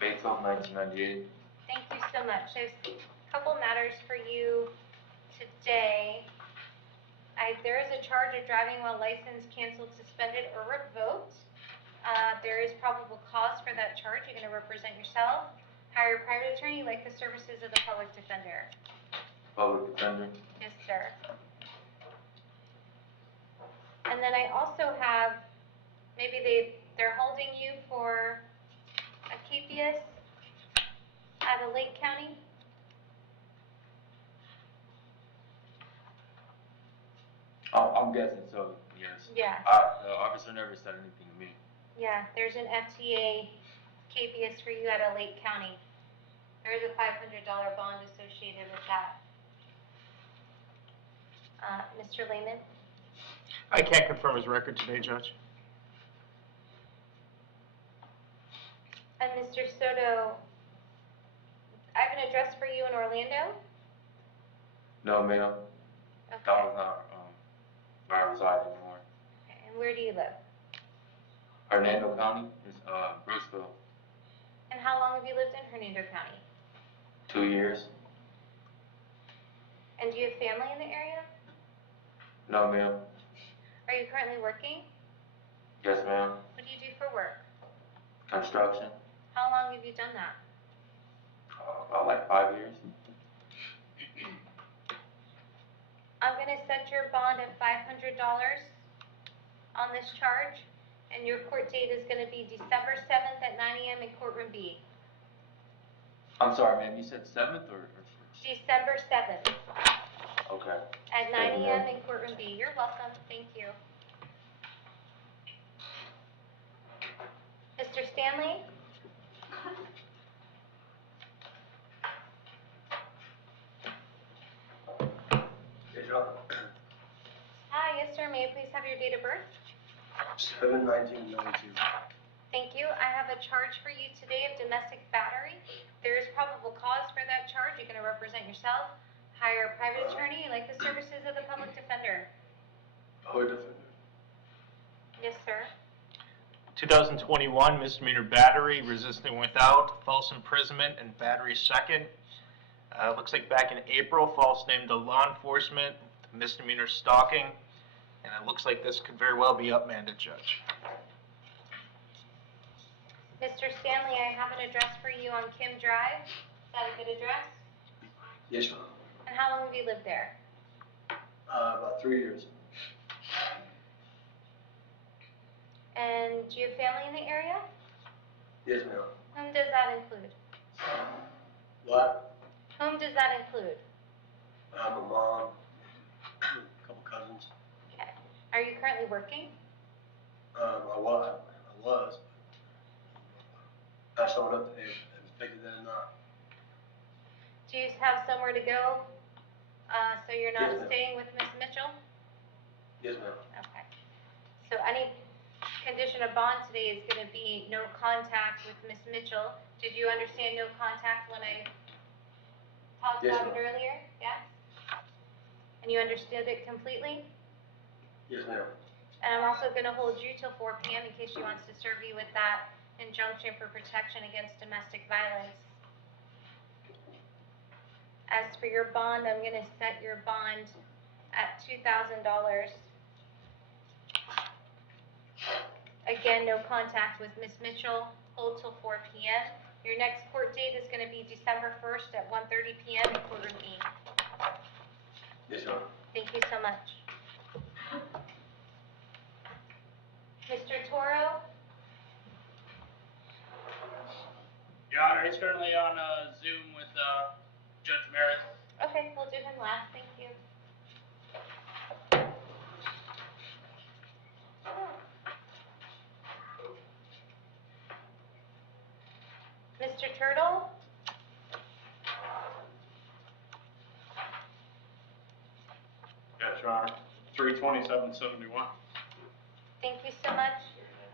May 12, 1998. Thank you so much. There's a couple matters for you today. There is a charge of driving while license canceled, suspended, or revoked. There is probable cause for that charge. You're going to represent yourself, hire a private attorney, like the services of the public defender. Public defender. Yes, sir. And then I also have, maybe they're holding you for a KPS out of Lake County. Oh, I'm guessing so, yes. Yeah. The officer never said anything to me. Yeah, there's an FTA KPS for you out of Lake County. There is a $500 bond associated with that. Mr. Lehman? I can't confirm his record today, Judge. And Mr. Soto, I have an address for you in Orlando. No, ma'am. Okay. That was not, where I reside anymore. Okay. And where do you live? Hernando County is, Bruceville. And how long have you lived in Hernando County? 2 years. And do you have family in the area? No, ma'am. Are you currently working? Yes, ma'am. What do you do for work? Construction. How long have you done that? About like 5 years. I'm going to set your bond at $500 on this charge, and your court date is going to be December 7th at 9 a.m. in courtroom B. I'm sorry, ma'am. You said 7th or December 7th Okay. at 9 Thank you, a.m. ma'am. in courtroom B. You're welcome. Thank you. Mr. Stanley? Hi, yes, sir. May I please have your date of birth? 7/19/92. Thank you. I have a charge for you today of domestic battery. There is probable cause for that charge. You're going to represent yourself, hire a private attorney, you like the services of the public defender. Public defender. Yes, sir. 2021 misdemeanor battery, resisting without, false imprisonment, and battery second. Looks like back in April, false name to law enforcement, misdemeanor stalking, and it looks like this could very well be upmanded, Judge. Mr. Stanley, I have an address for you on Kim Drive. Is that a good address? Yes, ma'am. And how long have you lived there? About 3 years. And do you have family in the area? Yes, ma'am. Whom does that include? What? Whom does that include? My mom, a couple cousins. Okay. Are you currently working? I was. I showed up today and figured that not. Do you have somewhere to go, so you're not Yes, ma'am. staying with Miss Mitchell? Yes, ma'am. Okay. So any condition of bond today is going to be no contact with Miss Mitchell. Did you understand no contact when I talked Yes, about it ma'am. earlier? Yes? And you understood it completely? Yes, ma'am. And I'm also going to hold you till 4 p.m. in case she wants to serve you with that injunction for protection against domestic violence. As for your bond, I'm going to set your bond at $2,000. Again, no contact with Miss Mitchell. Hold till 4 p.m. Your next court date is going to be December 1st at 1:30 p.m. in courtroom E. Yes, ma'am. Thank you so much. Mr. Toro? Your Honor, he's currently on Zoom with Judge Merritt. Okay, we'll do him last. Thank you. Mr. Turtle? Yes, Your Honor. 32771. Thank you so much.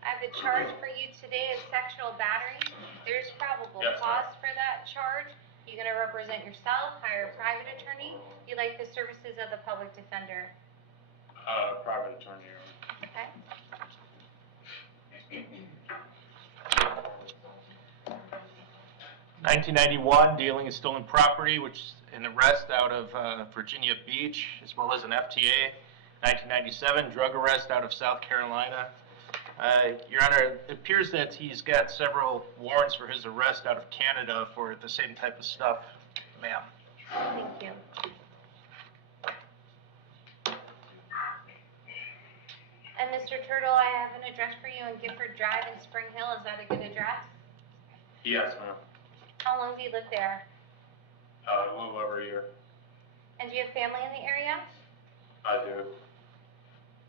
I have a charge for you today of sexual battery. There's probable Yes, ma'am. cause for that charge. You're going to represent yourself, hire a private attorney. You like the services of the public defender. Private attorney, Your Honor. Okay? 1991, dealing in stolen property, which is an arrest out of Virginia Beach, as well as an FTA. 1997, drug arrest out of South Carolina. Your Honor, it appears that he's got several warrants for his arrest out of Canada for the same type of stuff, ma'am. Thank you. And Mr. Turtle, I have an address for you in Gifford Drive in Spring Hill. Is that a good address? Yes, ma'am. How long have you lived there? A little over a year. And do you have family in the area? I do.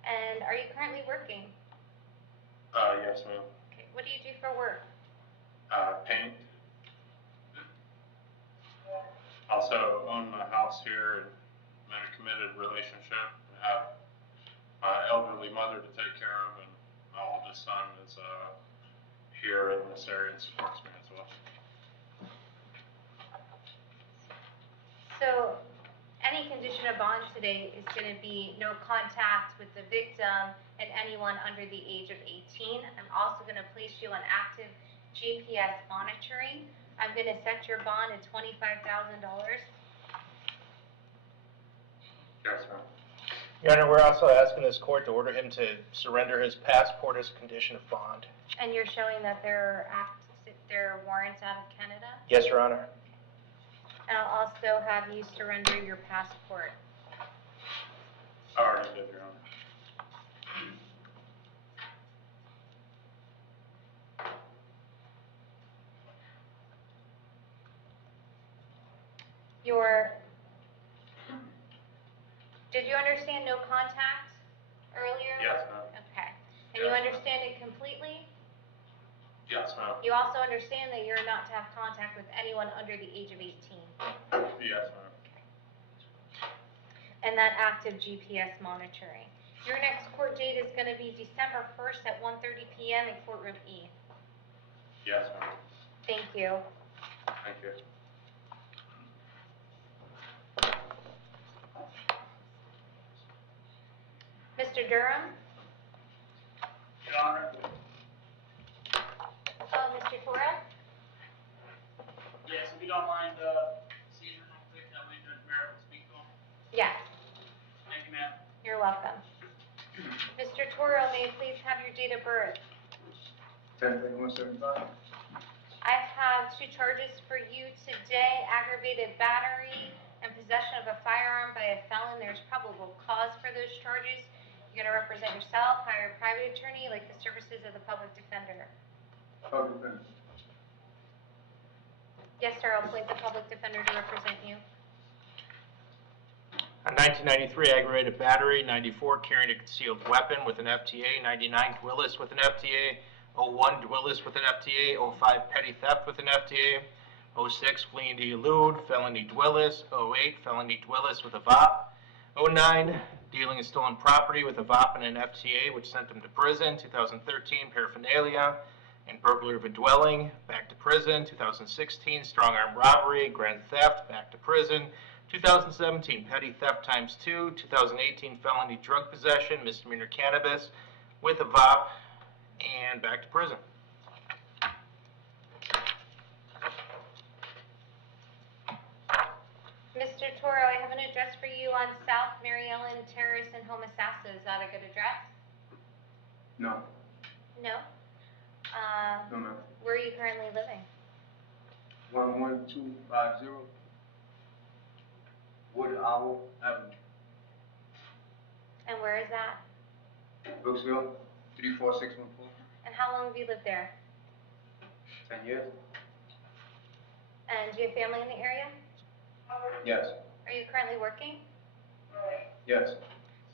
And are you currently working? Yes, ma'am. What do you do for work? Paint. Also own a house here and I'm in a committed relationship. I have my elderly mother to take care of and my oldest son is, here in this area and supports me as well. So, any condition of bond today is going to be no contact with the victim and anyone under the age of 18. I'm also going to place you on active GPS monitoring. I'm going to set your bond at $25,000. Yes, ma'am. Your Honor, we're also asking this court to order him to surrender his passport as condition of bond. And you're showing that there are warrants out of Canada? Yes, Your Honor. And I'll also have you surrender your passport. I already did, Your Honor. Did you understand no contact earlier? Yes, ma'am. Okay. And you understand it completely? Yes, ma'am. You also understand that you're not to have contact with anyone under the age of 18? Yes, ma'am. And that active GPS monitoring. Your next court date is going to be December 1st at 1:30 p.m. in courtroom E. Yes, ma'am. Thank you. Thank you. Mr. Durham? Your Honor. Mr. Torres? Yes, if you don't mind, seizing real quick, that way Judge Merritt will speak to him. Yes. Thank you, ma'am. You're welcome. Mr. Toro, may I please have your date of birth? 10/31/75. I have two charges for you today, aggravated battery and possession of a firearm by a felon. There's probable cause for those charges. You're going to represent yourself, hire a private attorney, like the services of the public defender. Public defender. Yes, sir, I'll appoint the public defender to represent you. On 1993, aggravated battery, 94, carrying a concealed weapon with an FTA, 99, Dwillis with an FTA, 01, Dwillis with an FTA, 05, petty theft with an FTA, 06, fleeing to elude, felony Dwillis, 08, felony Dwillis with a VOP, 09, dealing in stolen property with a VOP and an FTA, which sent him to prison, 2013, paraphernalia, and burglary of a dwelling, back to prison, 2016, strong arm robbery, grand theft, back to prison, 2017, petty theft times 2, 2018, felony drug possession, misdemeanor cannabis, with a VOP, and back to prison. Mr. Toro, I have an address for you on South Mary Ellen Terrace in Homosassa. Is that a good address? No. No? No, ma'am. Where are you currently living? 11250 Wood Owl Avenue, And where is that? Brooksville, 34614. And how long have you lived there? 10 years? And do you have family in the area? Yes. Are you currently working? Yes.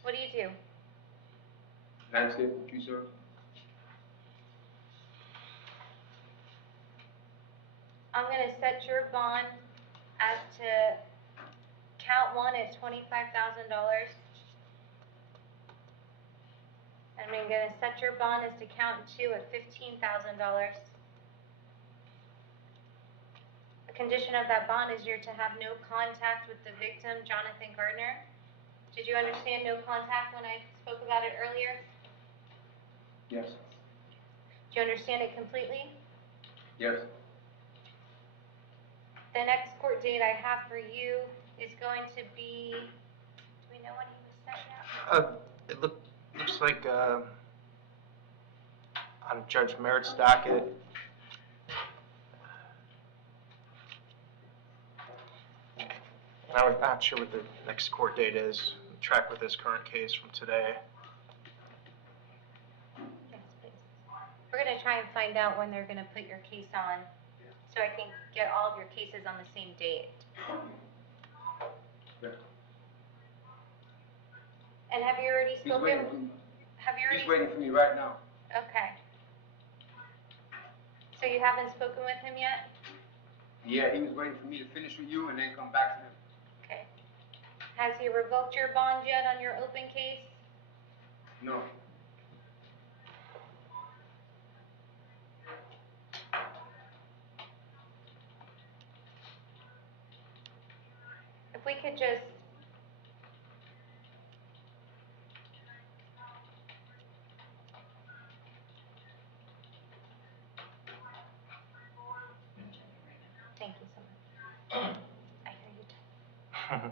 What do you do? Landscape tree service. I'm going to set your bond as to count 1 at $25,000. And I'm going to set your bond as to count 2 at $15,000. The condition of that bond is you're to have no contact with the victim, Jonathan Gardner. Did you understand no contact when I spoke about it earlier? Yes. Do you understand it completely? Yes. The next court date I have for you is going to be, do we know when he was set yet? It looks like on Judge Merritt's docket, and I'm not sure what the next court date is. Track with this current case from today. Yes, please. We're going to try and find out when they're going to put your case on, so I can get all of your cases on the same date. Yeah. And have you already He's waiting for spoken? me. Have you already? He's waiting for me right now. Okay. So you haven't spoken with him yet? Yeah, he was waiting for me to finish with you and then come back to him. Okay. Has he revoked your bond yet on your open case? No. If we could just, thank you so much. I hear you.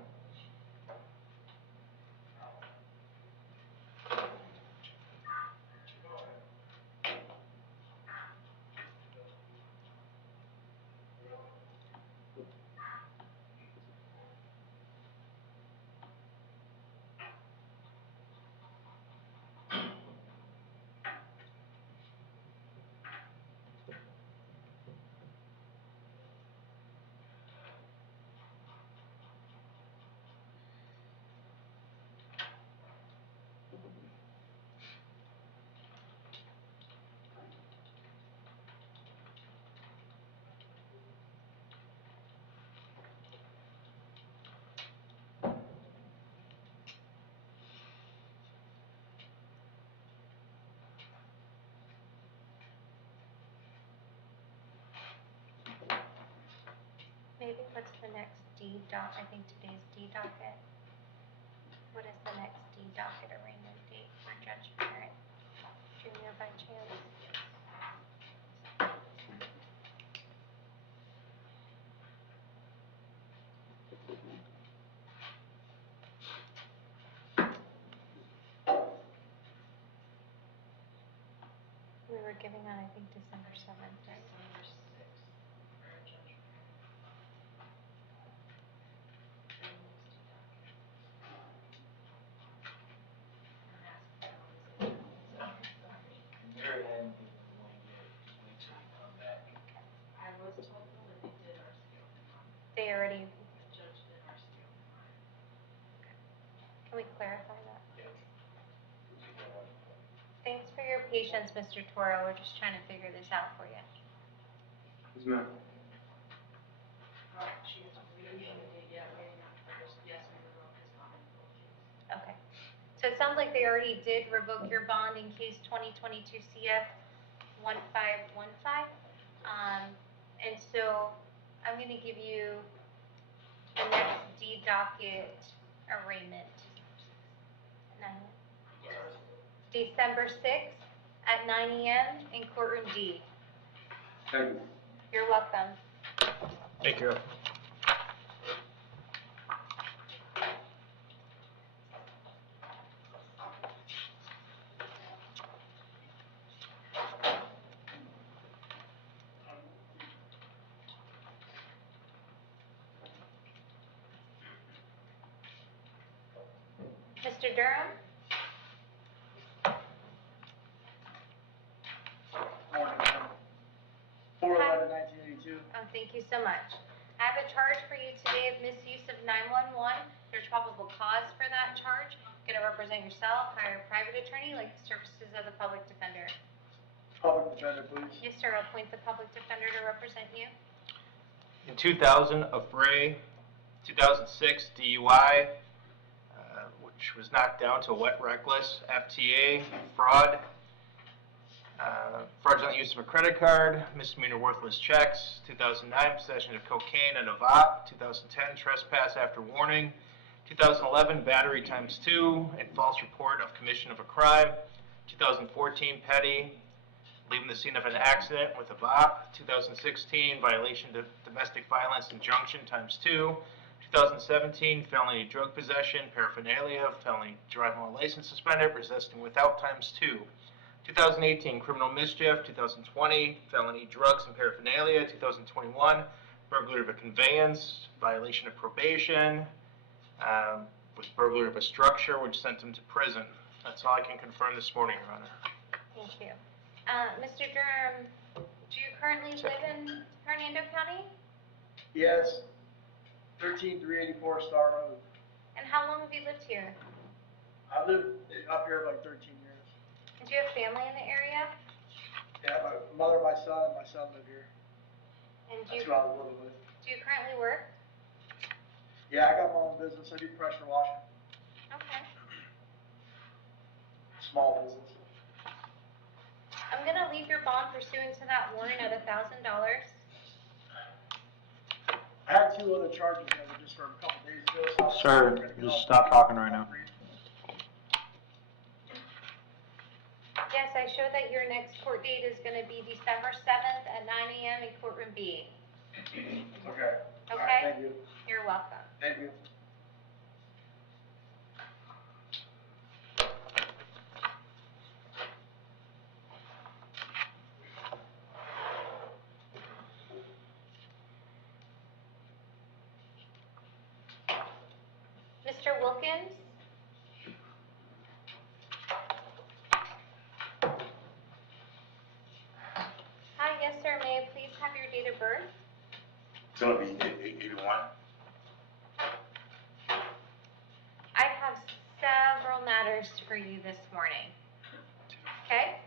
Maybe what's the next D doc, I think today's D docket. What is the next D docket arraignment date for Judge Barrett Junior by chance? We were giving on, I think, December 7th, right? Mary hadn't given the one yet, just wait till you come back. I was told that they did RCO him. They already, The judge did RCO him. can we clarify that? Yeah. Thanks for your patience, Mr. Toro. We're just trying to figure this out for you. Yes, ma'am. She hasn't released the date yet, waiting on her. Yes, we revoked his bond in both cases. Okay. So it sounds like they already did revoke your bond in case 2022 CF 1515. And so I'm going to give you the next D docket arraignment. December 6th at 9 a.m. in courtroom D. Thank you. You're welcome. Take care. Mr. Durham? Morning. 4/11/1982. Oh, thank you so much. I have a charge for you today of misuse of 911. There's probable cause for that charge. Going to represent yourself, hire a private attorney, like the services of the public defender. Public defender, please. Yes, sir. I'll appoint the public defender to represent you. In 2000, a fray. 2006, DUI, which was knocked down to wet reckless. FTA, fraud. Fraudulent use of a credit card, misdemeanor worthless checks. 2009, possession of cocaine and a VOP. 2010, trespass after warning. 2011, battery ×2 and false report of commission of a crime. 2014, petty, leaving the scene of an accident with a VOP. 2016, violation of domestic violence injunction ×2. 2017, felony drug possession, paraphernalia, felony driving while license suspended, resisting without ×2. 2018, criminal mischief. 2020, felony drugs and paraphernalia. 2021, burglary of a conveyance, violation of probation, with burglary of a structure, which sent him to prison. That's all I can confirm this morning, Your Honor. Thank you. Mr. Durham, do you currently live in Hernando County? Yes. 13384 Star Road. And how long have you lived here? I lived up here like 13 years. And do you have family in the area? Yeah, my mother, my son live here. And That's who I was living with. do you currently work? Yeah, I got my own business. I do pressure washing. Okay. Small business. I'm gonna leave your bond pursuant to that warrant at $1,000. I had 2 other charges that were just for a couple days ago. So Sir, just stop talking right now. Yes, I show that your next court date is gonna be December 7th at 9 a.m. in courtroom B. Okay. All Okay? right, thank you. You're welcome. Thank you. Mr. Wilkins? Hi, yes, sir. May I please have your date of birth? It's gonna be 81. I have several matters for you this morning. Okay?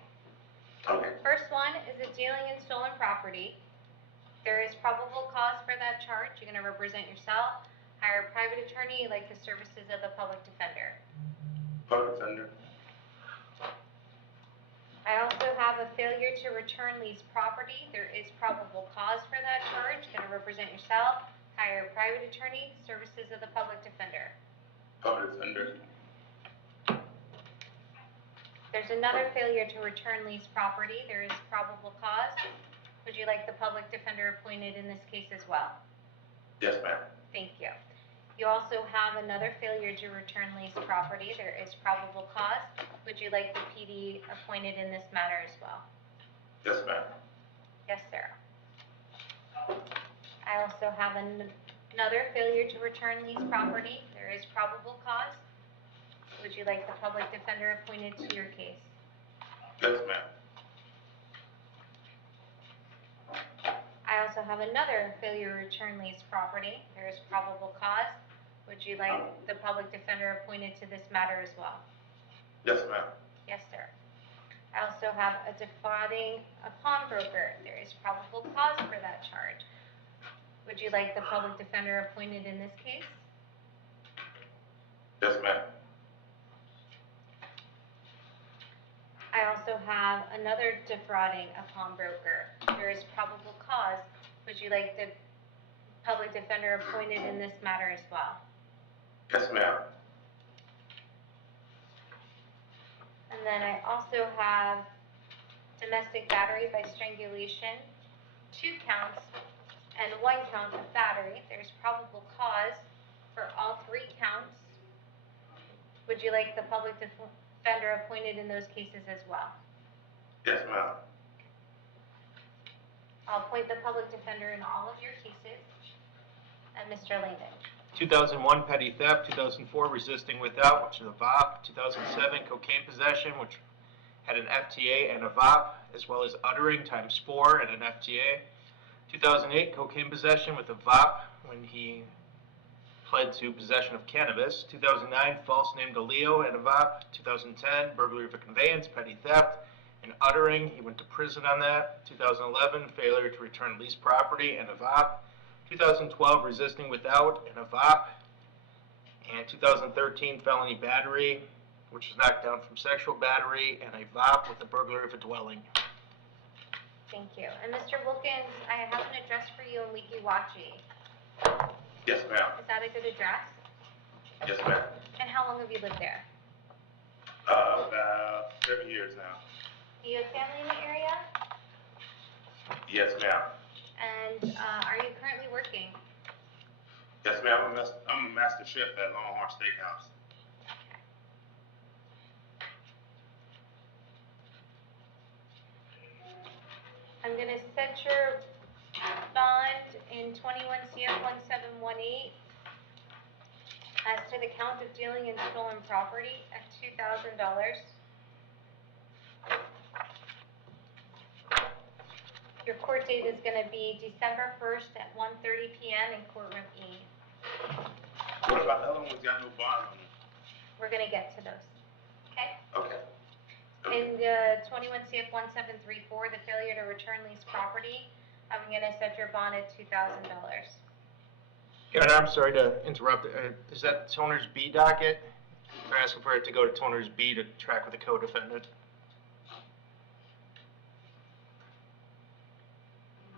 Okay. First one is a dealing in stolen property. There is probable cause for that charge. You're going to represent yourself, hire a private attorney, like the services of the public defender. Public defender. I also have a failure to return leased property. There is probable cause for that charge. You're going to represent yourself, hire a private attorney, services of the public defender. Public defender. There's another failure to return leased property. There is probable cause. Would you like the public defender appointed in this case as well? Yes, ma'am. Thank you. You also have another failure to return leased property. There is probable cause. Would you like the PD appointed in this matter as well? Yes, ma'am. Yes, sir. I also have another failure to return leased property. There is probable cause. Would you like the public defender appointed to your case? Yes, ma'am. I also have another failure to return leased property. There is probable cause. Would you like the public defender appointed to this matter as well? Yes, ma'am. Yes, sir. I also have a defrauding a pawnbroker. There is probable cause for that charge. Would you like the public defender appointed in this case? Yes, ma'am. I also have another defrauding a pawnbroker. There is probable cause. Would you like the public defender appointed in this matter as well? Yes, ma'am. And then I also have domestic battery by strangulation, 2 counts, and 1 count of battery. There's probable cause for all 3 counts. Would you like the public defender appointed in those cases as well? Yes, ma'am. I'll appoint the public defender in all of your cases. And Mr. Langdon. 2001 petty theft, 2004 resisting without, which is a VOP, 2007 cocaine possession, which had an FTA and a VOP, as well as uttering times 4 and an FTA. 2008 cocaine possession with a VOP when he pled to possession of cannabis. 2009 false name to Leo and a VOP. 2010 burglary of a conveyance, petty theft, and uttering. He went to prison on that. 2011 failure to return leased property and a VOP. 2012 resisting without and a VOP. And 2013 felony battery, which was knocked down from sexual battery, and a VOP with a burglary of a dwelling. Thank you. And Mr. Wilkins, I have an address for you in Weeki Wachee. Yes, ma'am. Is that a good address? Yes, ma'am. And how long have you lived there? About 7 years now. Do you have family in the area? Yes, ma'am. And are you currently working? Yes, ma'am. I'm a master chef at Longhorn Steakhouse. I'm going to set your bond in 21 CF 1718 as to the count of dealing in stolen property at $2,000. Your court date is going to be December 1st at 1:30 p.m. in courtroom E. What about the other one's got no bond on it? We're going to get to those. Okay? Okay. In 21 CF 1734, the failure to return leased property, I'm gonna set your bond at $2,000. And I'm sorry to interrupt, is that Toner's B docket? We're asking for it to go to Toner's B to track with the co-defendant.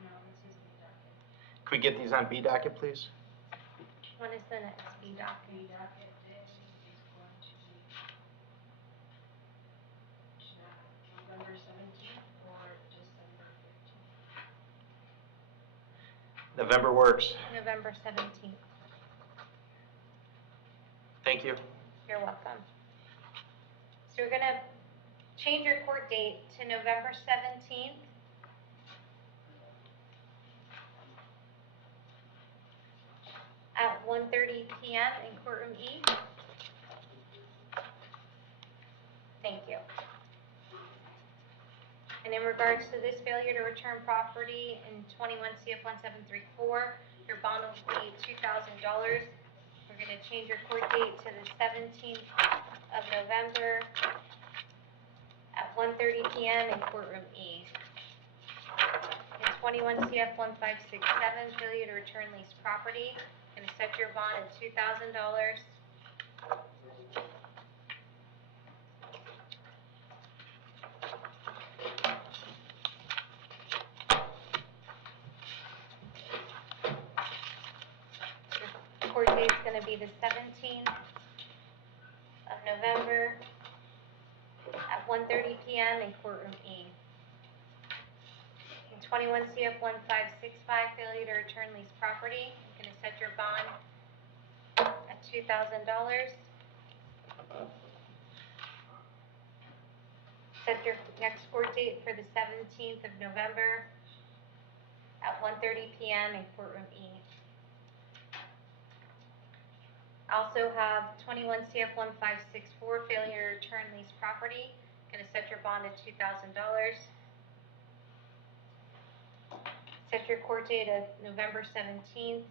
No, this is the docket. Could we get these on B docket, please? When is the next B docket? The docket is going to be November 17th or December 15th. November works. November 17th. Thank you. You're welcome. So we're gonna change your court date to November 17th. At 1:30 p.m. in courtroom E. Thank you. And in regards to this failure to return property in 21 CF 1734, your bond will be $2,000. We're going to change your court date to the 17th of November at 1:30 p.m. in courtroom E. In 21 CF 1567, failure to return leased property, going to set your bond at $2,000. Court date's going to be the 17th of November at 1:30 p.m. in courtroom E. In 21 CF 1565, failure to return leased property, you're going to set your bond at $2,000. Set your next court date for the 17th of November at 1:30 p.m. in courtroom E. Also have 21 CF 1564, failure to return leased property. Going to set your bond at $2,000. Set your court date at November 17th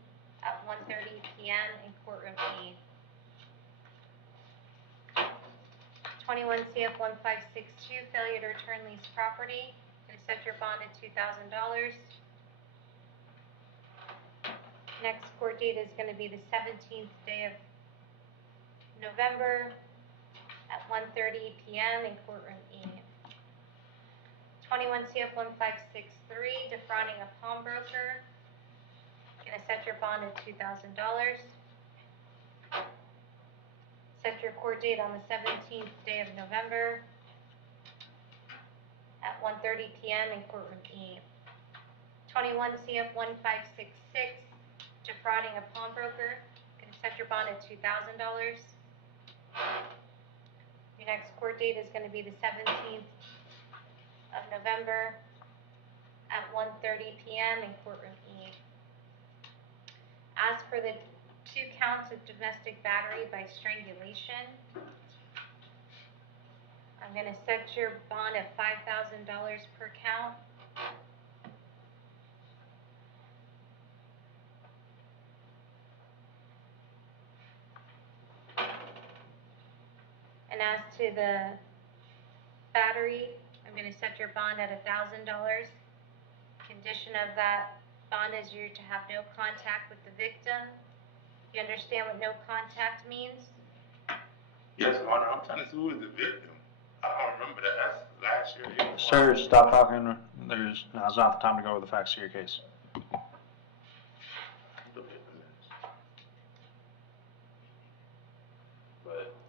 at 1:30 p.m. in courtroom E. 21 CF 1562, failure to return leased property. Going to set your bond at $2,000. Next court date is going to be the 17th day of November at 1:30 p.m. in courtroom E. 21 CF 1563, defrauding a pawnbroker. Going to set your bond at $2,000. Set your court date on the 17th day of November at 1:30 p.m. in courtroom E. 21 CF 1566, defrauding a pawnbroker. Going to set your bond at $2,000. Your next court date is going to be the 17th of November at 1:30 p.m. in courtroom E. As for the 2 counts of domestic battery by strangulation, I'm going to set your bond at $5,000 per count. And as to the battery, I'm going to set your bond at $1,000. Condition of that bond is you're to have no contact with the victim. You understand what no contact means? Yes, Your Honor, I'm trying to see who is the victim. I don't remember that. That's last year. Sir, stop talking. Now's not the time to go over the facts of your case.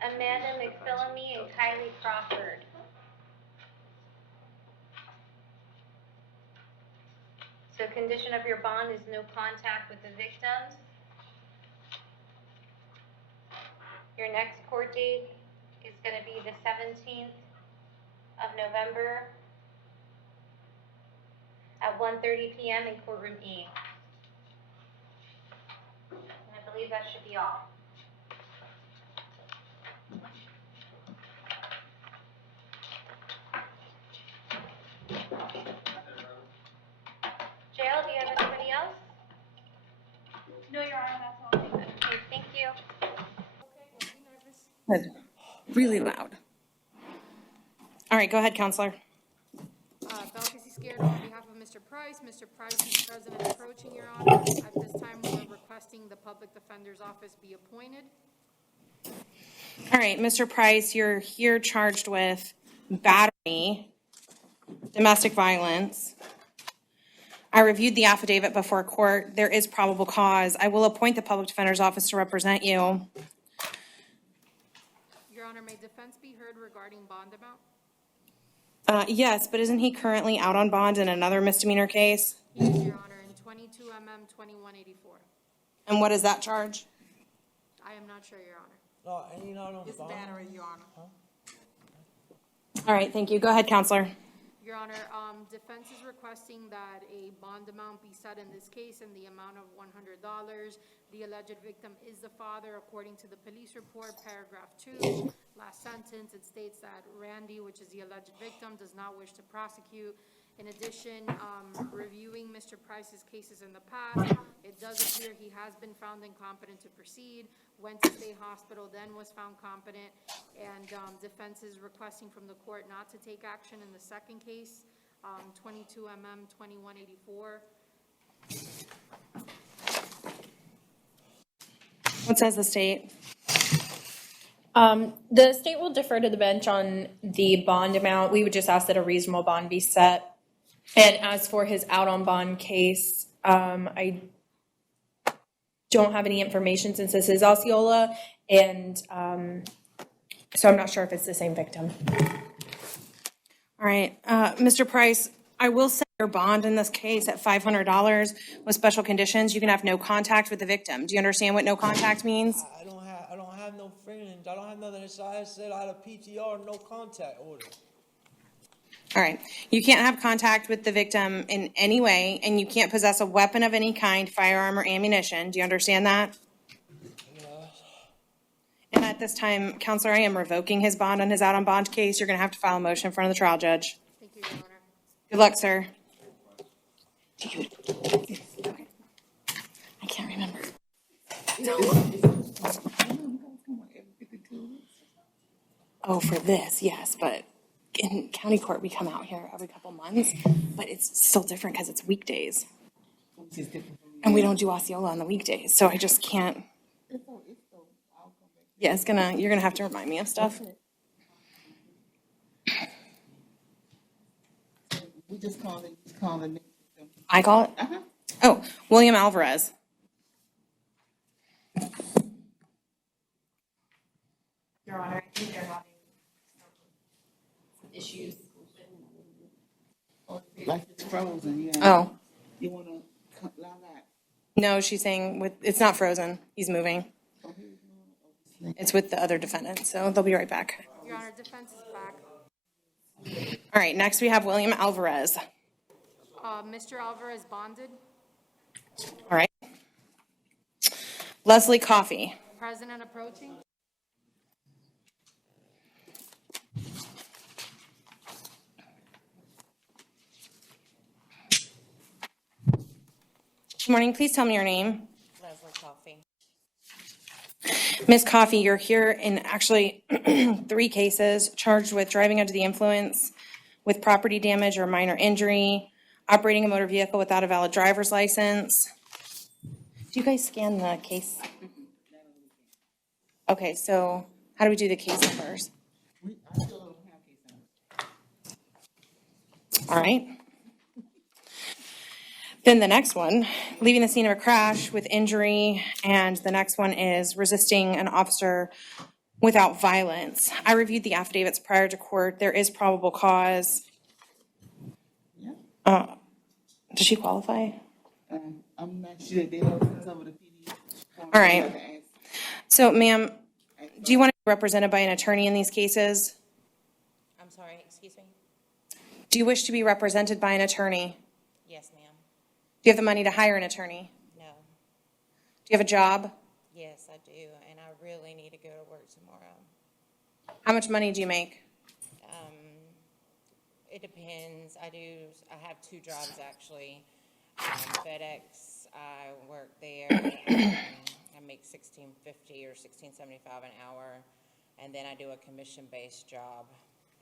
Amanda McPhillamy and Kylie Crawford. So condition of your bond is no contact with the victims. Your next court date is going to be the 17th of November at 1:30 p.m. in courtroom E. And I believe that should be all. Jail, do you have anybody else? No, Your Honor, that's all. Okay, thank you. Really loud. All right, go ahead, Counselor. Belkis Izquierdo on behalf of Mr. Price. Mr. Price is present and approaching, Your Honor. At this time, we're requesting the Public Defender's Office be appointed. All right, Mr. Price, you're here charged with battery, domestic violence. I reviewed the affidavit before court. There is probable cause. I will appoint the Public Defender's Office to represent you. Your Honor, may defense be heard regarding bond amount? Yes, but isn't he currently out on bond in another misdemeanor case? He is, Your Honor, in 22 MM 2184. And what is that charge? I am not sure, Your Honor. No, and you know, It's battery, Your Honor. All right, thank you. Go ahead, Counselor. Your Honor, defense is requesting that a bond amount be set in this case in the amount of $100. The alleged victim is the father, according to the police report, paragraph 2. Last sentence, it states that Randy, which is the alleged victim, does not wish to prosecute. In addition, reviewing Mr. Price's cases in the past, it does appear he has been found incompetent to proceed, went to state hospital, then was found competent, and defense is requesting from the court not to take action in the second case, 22 MM 2184. What says the state? The state will defer to the bench on the bond amount. We would just ask that a reasonable bond be set. And as for his out on bond case, I don't have any information since this is Osceola, and so I'm not sure if it's the same victim. All right, Mr. Price, I will set your bond in this case at $500 with special conditions. You can have no contact with the victim. Do you understand what no contact means? I don't have no friends. I don't have nothing inside. I said I had a PTR, no contact order. All right, you can't have contact with the victim in any way, and you can't possess a weapon of any kind, firearm or ammunition. Do you understand that? Yes. And at this time, Counselor, I am revoking his bond on his out on bond case. You're going to have to file a motion in front of the trial judge. Thank you, Your Honor. Good luck, sir. I can't remember. Oh, for this, yes, but in county court, we come out here every couple months, but it's still different because it's weekdays. And we don't do Osceola on the weekdays, so I just can't. Yeah, you're gonna have to remind me of stuff. We just call it. I call it? Oh, William Alvarez. Your Honor, I think they're having some issues. Like it's frozen, yeah. Oh. You want to allow that? No, she's saying it's not frozen. He's moving. It's with the other defendant, so they'll be right back. Your Honor, defense is back. All right, next we have William Alvarez. Mr. Alvarez bonded. All right. Leslie Coffey. President approaching. Good morning. Please tell me your name. Leslie Coffey. Ms. Coffey, you're here in actually 3 cases charged with driving under the influence with property damage or minor injury, operating a motor vehicle without a valid driver's license. Do you guys scan the case? Okay, so how do we do the case numbers? All right. Then the next one, leaving the scene of a crash with injury, and the next one is resisting an officer without violence. I reviewed the affidavits prior to court. There is probable cause. Does she qualify? I'm not sure. They don't cover the PD. All right. So, ma'am, do you want to be represented by an attorney in these cases? I'm sorry, excuse me? Do you wish to be represented by an attorney? Yes, ma'am. Do you have the money to hire an attorney? No. Do you have a job? Yes, I do, and I really need to go to work tomorrow. How much money do you make? It depends. I have 2 jobs actually. FedEx, I work there. I make $16.50 or $16.75 an hour, and then I do a commission-based job,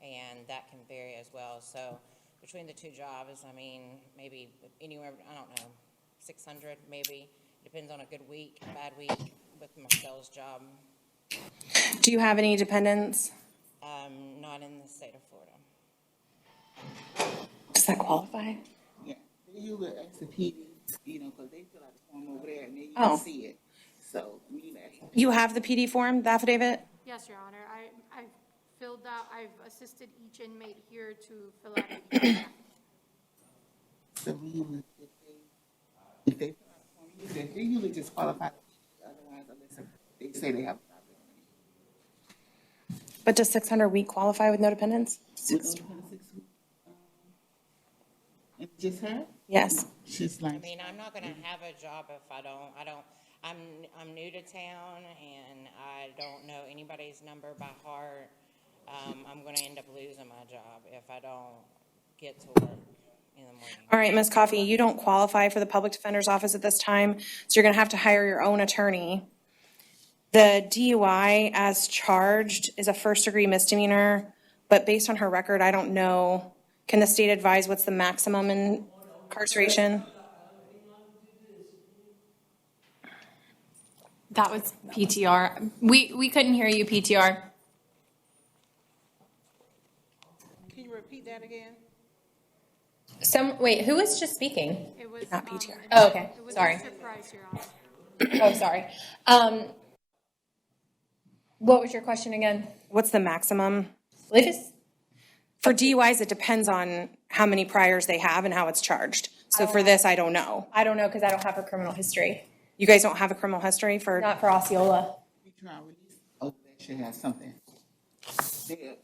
and that can vary as well. So between the two jobs, I mean, maybe anywhere, I don't know, 600 maybe. Depends on a good week, a bad week with my sales job. Do you have any dependents? Not in the state of Florida. Does that qualify? Yeah, they usually ask the PD, because they fill out the form over there and they Oh. see it. So we ask. You have the PD form, the affidavit? Yes, Your Honor. I've filled out, I've assisted each inmate here to fill out a So we usually, if they fill out the form, they usually just qualify. Otherwise, unless they say they have a problem. But does 600 week qualify with no dependents? And just her? Yes. She's I like. mean, I'm not gonna have a job if I'm new to town and I don't know anybody's number by heart. I'm gonna end up losing my job if I don't get to work in the morning. All right, Ms. Coffey, you don't qualify for the public defender's office at this time, so you're gonna have to hire your own attorney. The DUI as charged is a first-degree misdemeanor, but based on her record, I don't know. Can the state advise what's the maximum incarceration? That was PTR. We couldn't hear you, PTR. Can you repeat that again? Wait, who was just speaking? It was, Not PTR. Oh, okay, it was sorry. Mr. Price, Your Honor. Oh, sorry. What was your question again? What's the maximum? I believe it's For DUIs, it depends on how many priors they have and how it's charged. So for this, I don't know. I don't know because I don't have her criminal history. You guys don't have a criminal history for? Not for Osceola. We try to release. Oh, that should have something. There,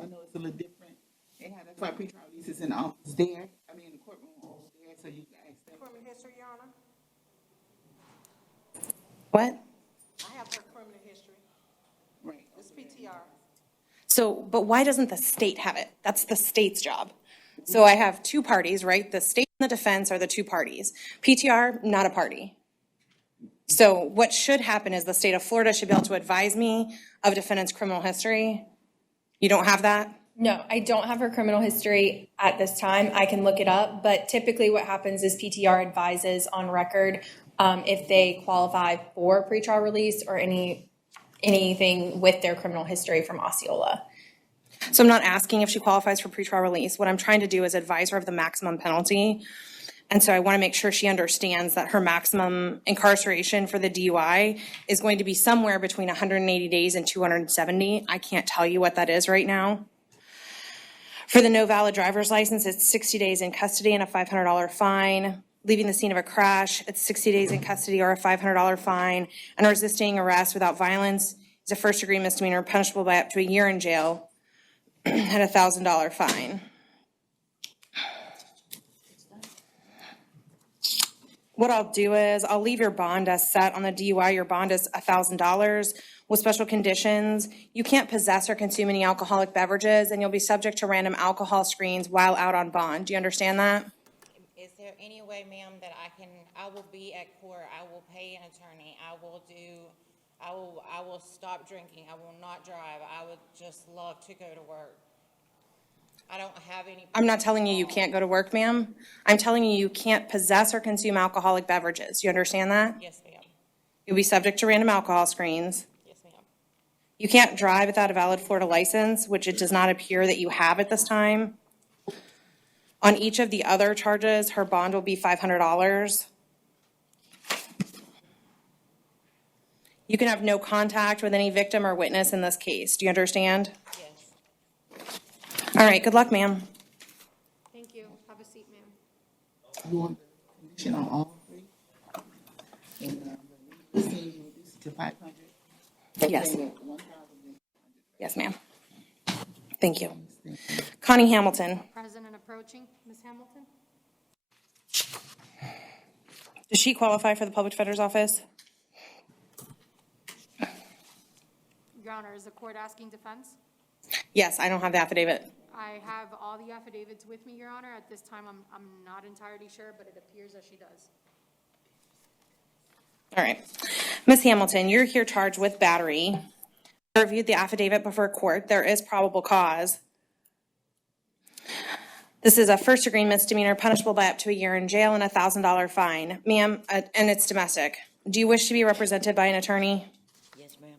I know it's a little different. They have that's why pre-trial releases in the office there. I mean, in the courtroom over there, so you can ask them. Criminal history, Your Honor? What? I have her criminal history. Right. It's PTR. So, but why doesn't the state have it? That's the state's job. So I have two parties, right? The state and the defense are the two parties. PTR, not a party. So what should happen is the state of Florida should be able to advise me of defendant's criminal history. You don't have that? No, I don't have her criminal history at this time. I can look it up, but typically what happens is PTR advises on record if they qualify for pretrial release or anything with their criminal history from Osceola. So I'm not asking if she qualifies for pretrial release. What I'm trying to do is advise her of the maximum penalty. And so I want to make sure she understands that her maximum incarceration for the DUI is going to be somewhere between 180 days and 270. I can't tell you what that is right now. For the no valid driver's license, it's 60 days in custody and a $500 fine. Leaving the scene of a crash, it's 60 days in custody or a $500 fine. And resisting arrest without violence is a first-degree misdemeanor punishable by up to a year in jail and a $1,000 fine. What I'll do is I'll leave your bond as set on the DUI. Your bond is $1,000 with special conditions. You can't possess or consume any alcoholic beverages, and you'll be subject to random alcohol screens while out on bond. Do you understand that? Is there any way, ma'am, that I will be at court, I will pay an attorney, I will stop drinking, I will not drive, I would just love to go to work. I don't have any. I'm not telling you you can't go to work, ma'am. I'm telling you you can't possess or consume alcoholic beverages. Do you understand that? Yes, ma'am. You'll be subject to random alcohol screens. Yes, ma'am. You can't drive without a valid Florida license, which it does not appear that you have at this time. On each of the other charges, her bond will be $500. You can have no contact with any victim or witness in this case. Do you understand? Yes. All right, good luck, ma'am. Thank you. Have a seat, ma'am. You want the condition on all three? And we see you reduce it to 500? Yes. Okay, 1,000. Yes, ma'am. Thank you. Connie Hamilton. Present and approaching. Ms. Hamilton? Does she qualify for the public defender's office? Your Honor, is the court asking defense? Yes, I don't have the affidavit. I have all the affidavits with me, Your Honor. At this time, I'm not entirely sure, but it appears that she does. All right. Ms. Hamilton, you're here charged with battery. I reviewed the affidavit before court. There is probable cause. This is a first-degree misdemeanor punishable by up to a year in jail and a $1,000 fine. Ma'am, and it's domestic. Do you wish to be represented by an attorney? Yes, ma'am.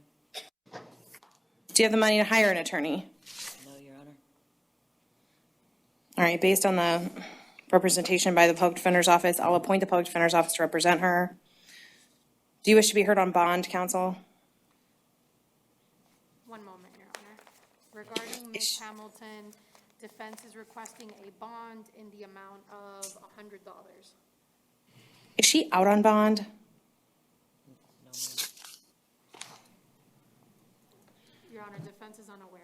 Do you have the money to hire an attorney? No, Your Honor. All right, based on the representation by the Public Defender's Office, I'll appoint the Public Defender's Office to represent her. Do you wish to be heard on bond, counsel? One moment, Your Honor. Regarding Ms. Hamilton, defense is requesting a bond in the amount of $100. Is she out on bond? No, ma'am. Your Honor, defense is unaware.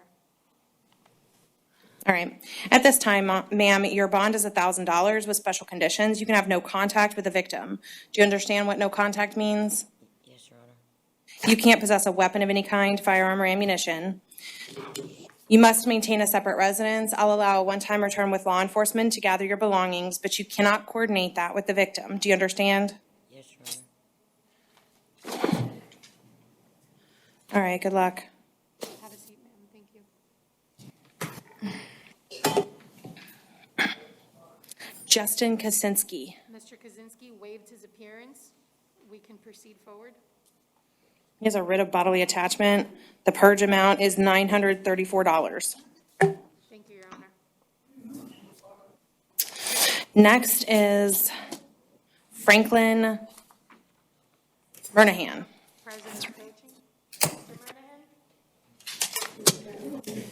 All right. At this time, ma'am, your bond is $1,000 with special conditions. You can have no contact with the victim. Do you understand what no contact means? Yes, Your Honor. You can't possess a weapon of any kind, firearm, or ammunition. You must maintain a separate residence. I'll allow a one-time return with law enforcement to gather your belongings, but you cannot coordinate that with the victim. Do you understand? Yes, Your Honor. All right, good luck. Have a seat, ma'am. Thank you. Justin Kaczynski. Mr. Kaczynski waived his appearance. We can proceed forward. He has a writ of bodily attachment. The purge amount is $934. Thank you, Your Honor. Next is Franklin Murnahan. President approaching. Mr. Moynihan?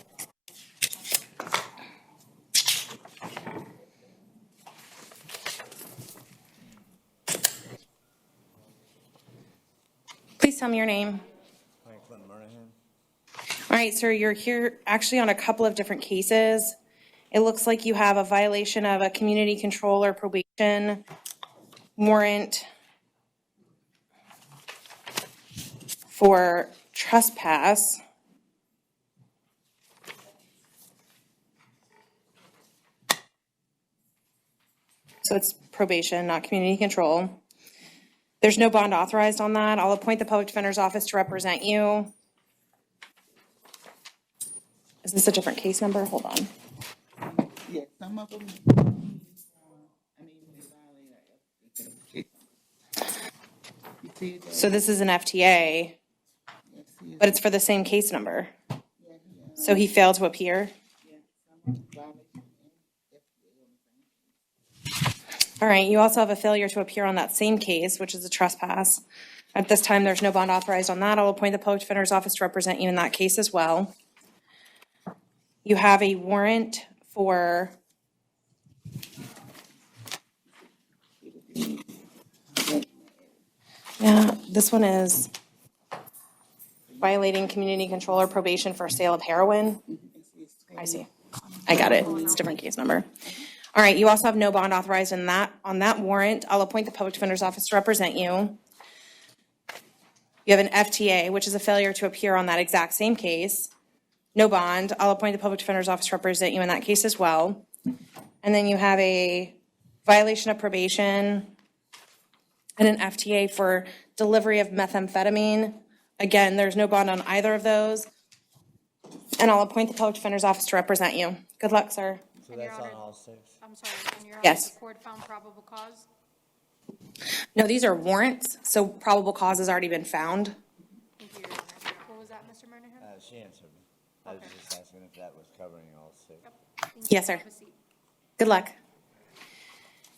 Please tell me your name. Franklin Murnahan. All right, sir, you're here actually on a couple of different cases. It looks like you have a violation of a community control or probation warrant for trespass. So it's probation, not community control. There's no bond authorized on that. I'll appoint the Public Defender's Office to represent you. Is this a different case number? Hold on. Yeah, some of them, So this is an FTA, but it's for the same case number. So he failed to appear? All right, you also have a failure to appear on that same case, which is a trespass. At this time, there's no bond authorized on that. I'll appoint the Public Defender's Office to represent you in that case as well. You have a warrant for this one is violating community control or probation for sale of heroin. I see. I got it. It's a different case number. All right, you also have no bond authorized in that. On that warrant, I'll appoint the Public Defender's Office to represent you. You have an FTA, which is a failure to appear on that exact same case. No bond. I'll appoint the Public Defender's Office to represent you in that case as well. And then you have a violation of probation and an FTA for delivery of methamphetamine. Again, there's no bond on either of those. And I'll appoint the Public Defender's Office to represent you. Good luck, sir. So that's on all six? I'm sorry, and Your Honor, Yes. the court found probable cause? No, these are warrants, so probable cause has already been found. Thank you, Your Honor. What was that, Mr. Moynihan? She answered me. I was just asking if that was covering all six. Thank you. Yes, sir. Have a seat. Good luck.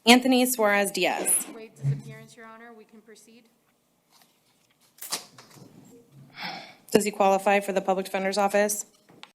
Anthony Suarez Diaz. Waived his appearance, Your Honor. We can proceed. Does he qualify for the Public Defender's Office?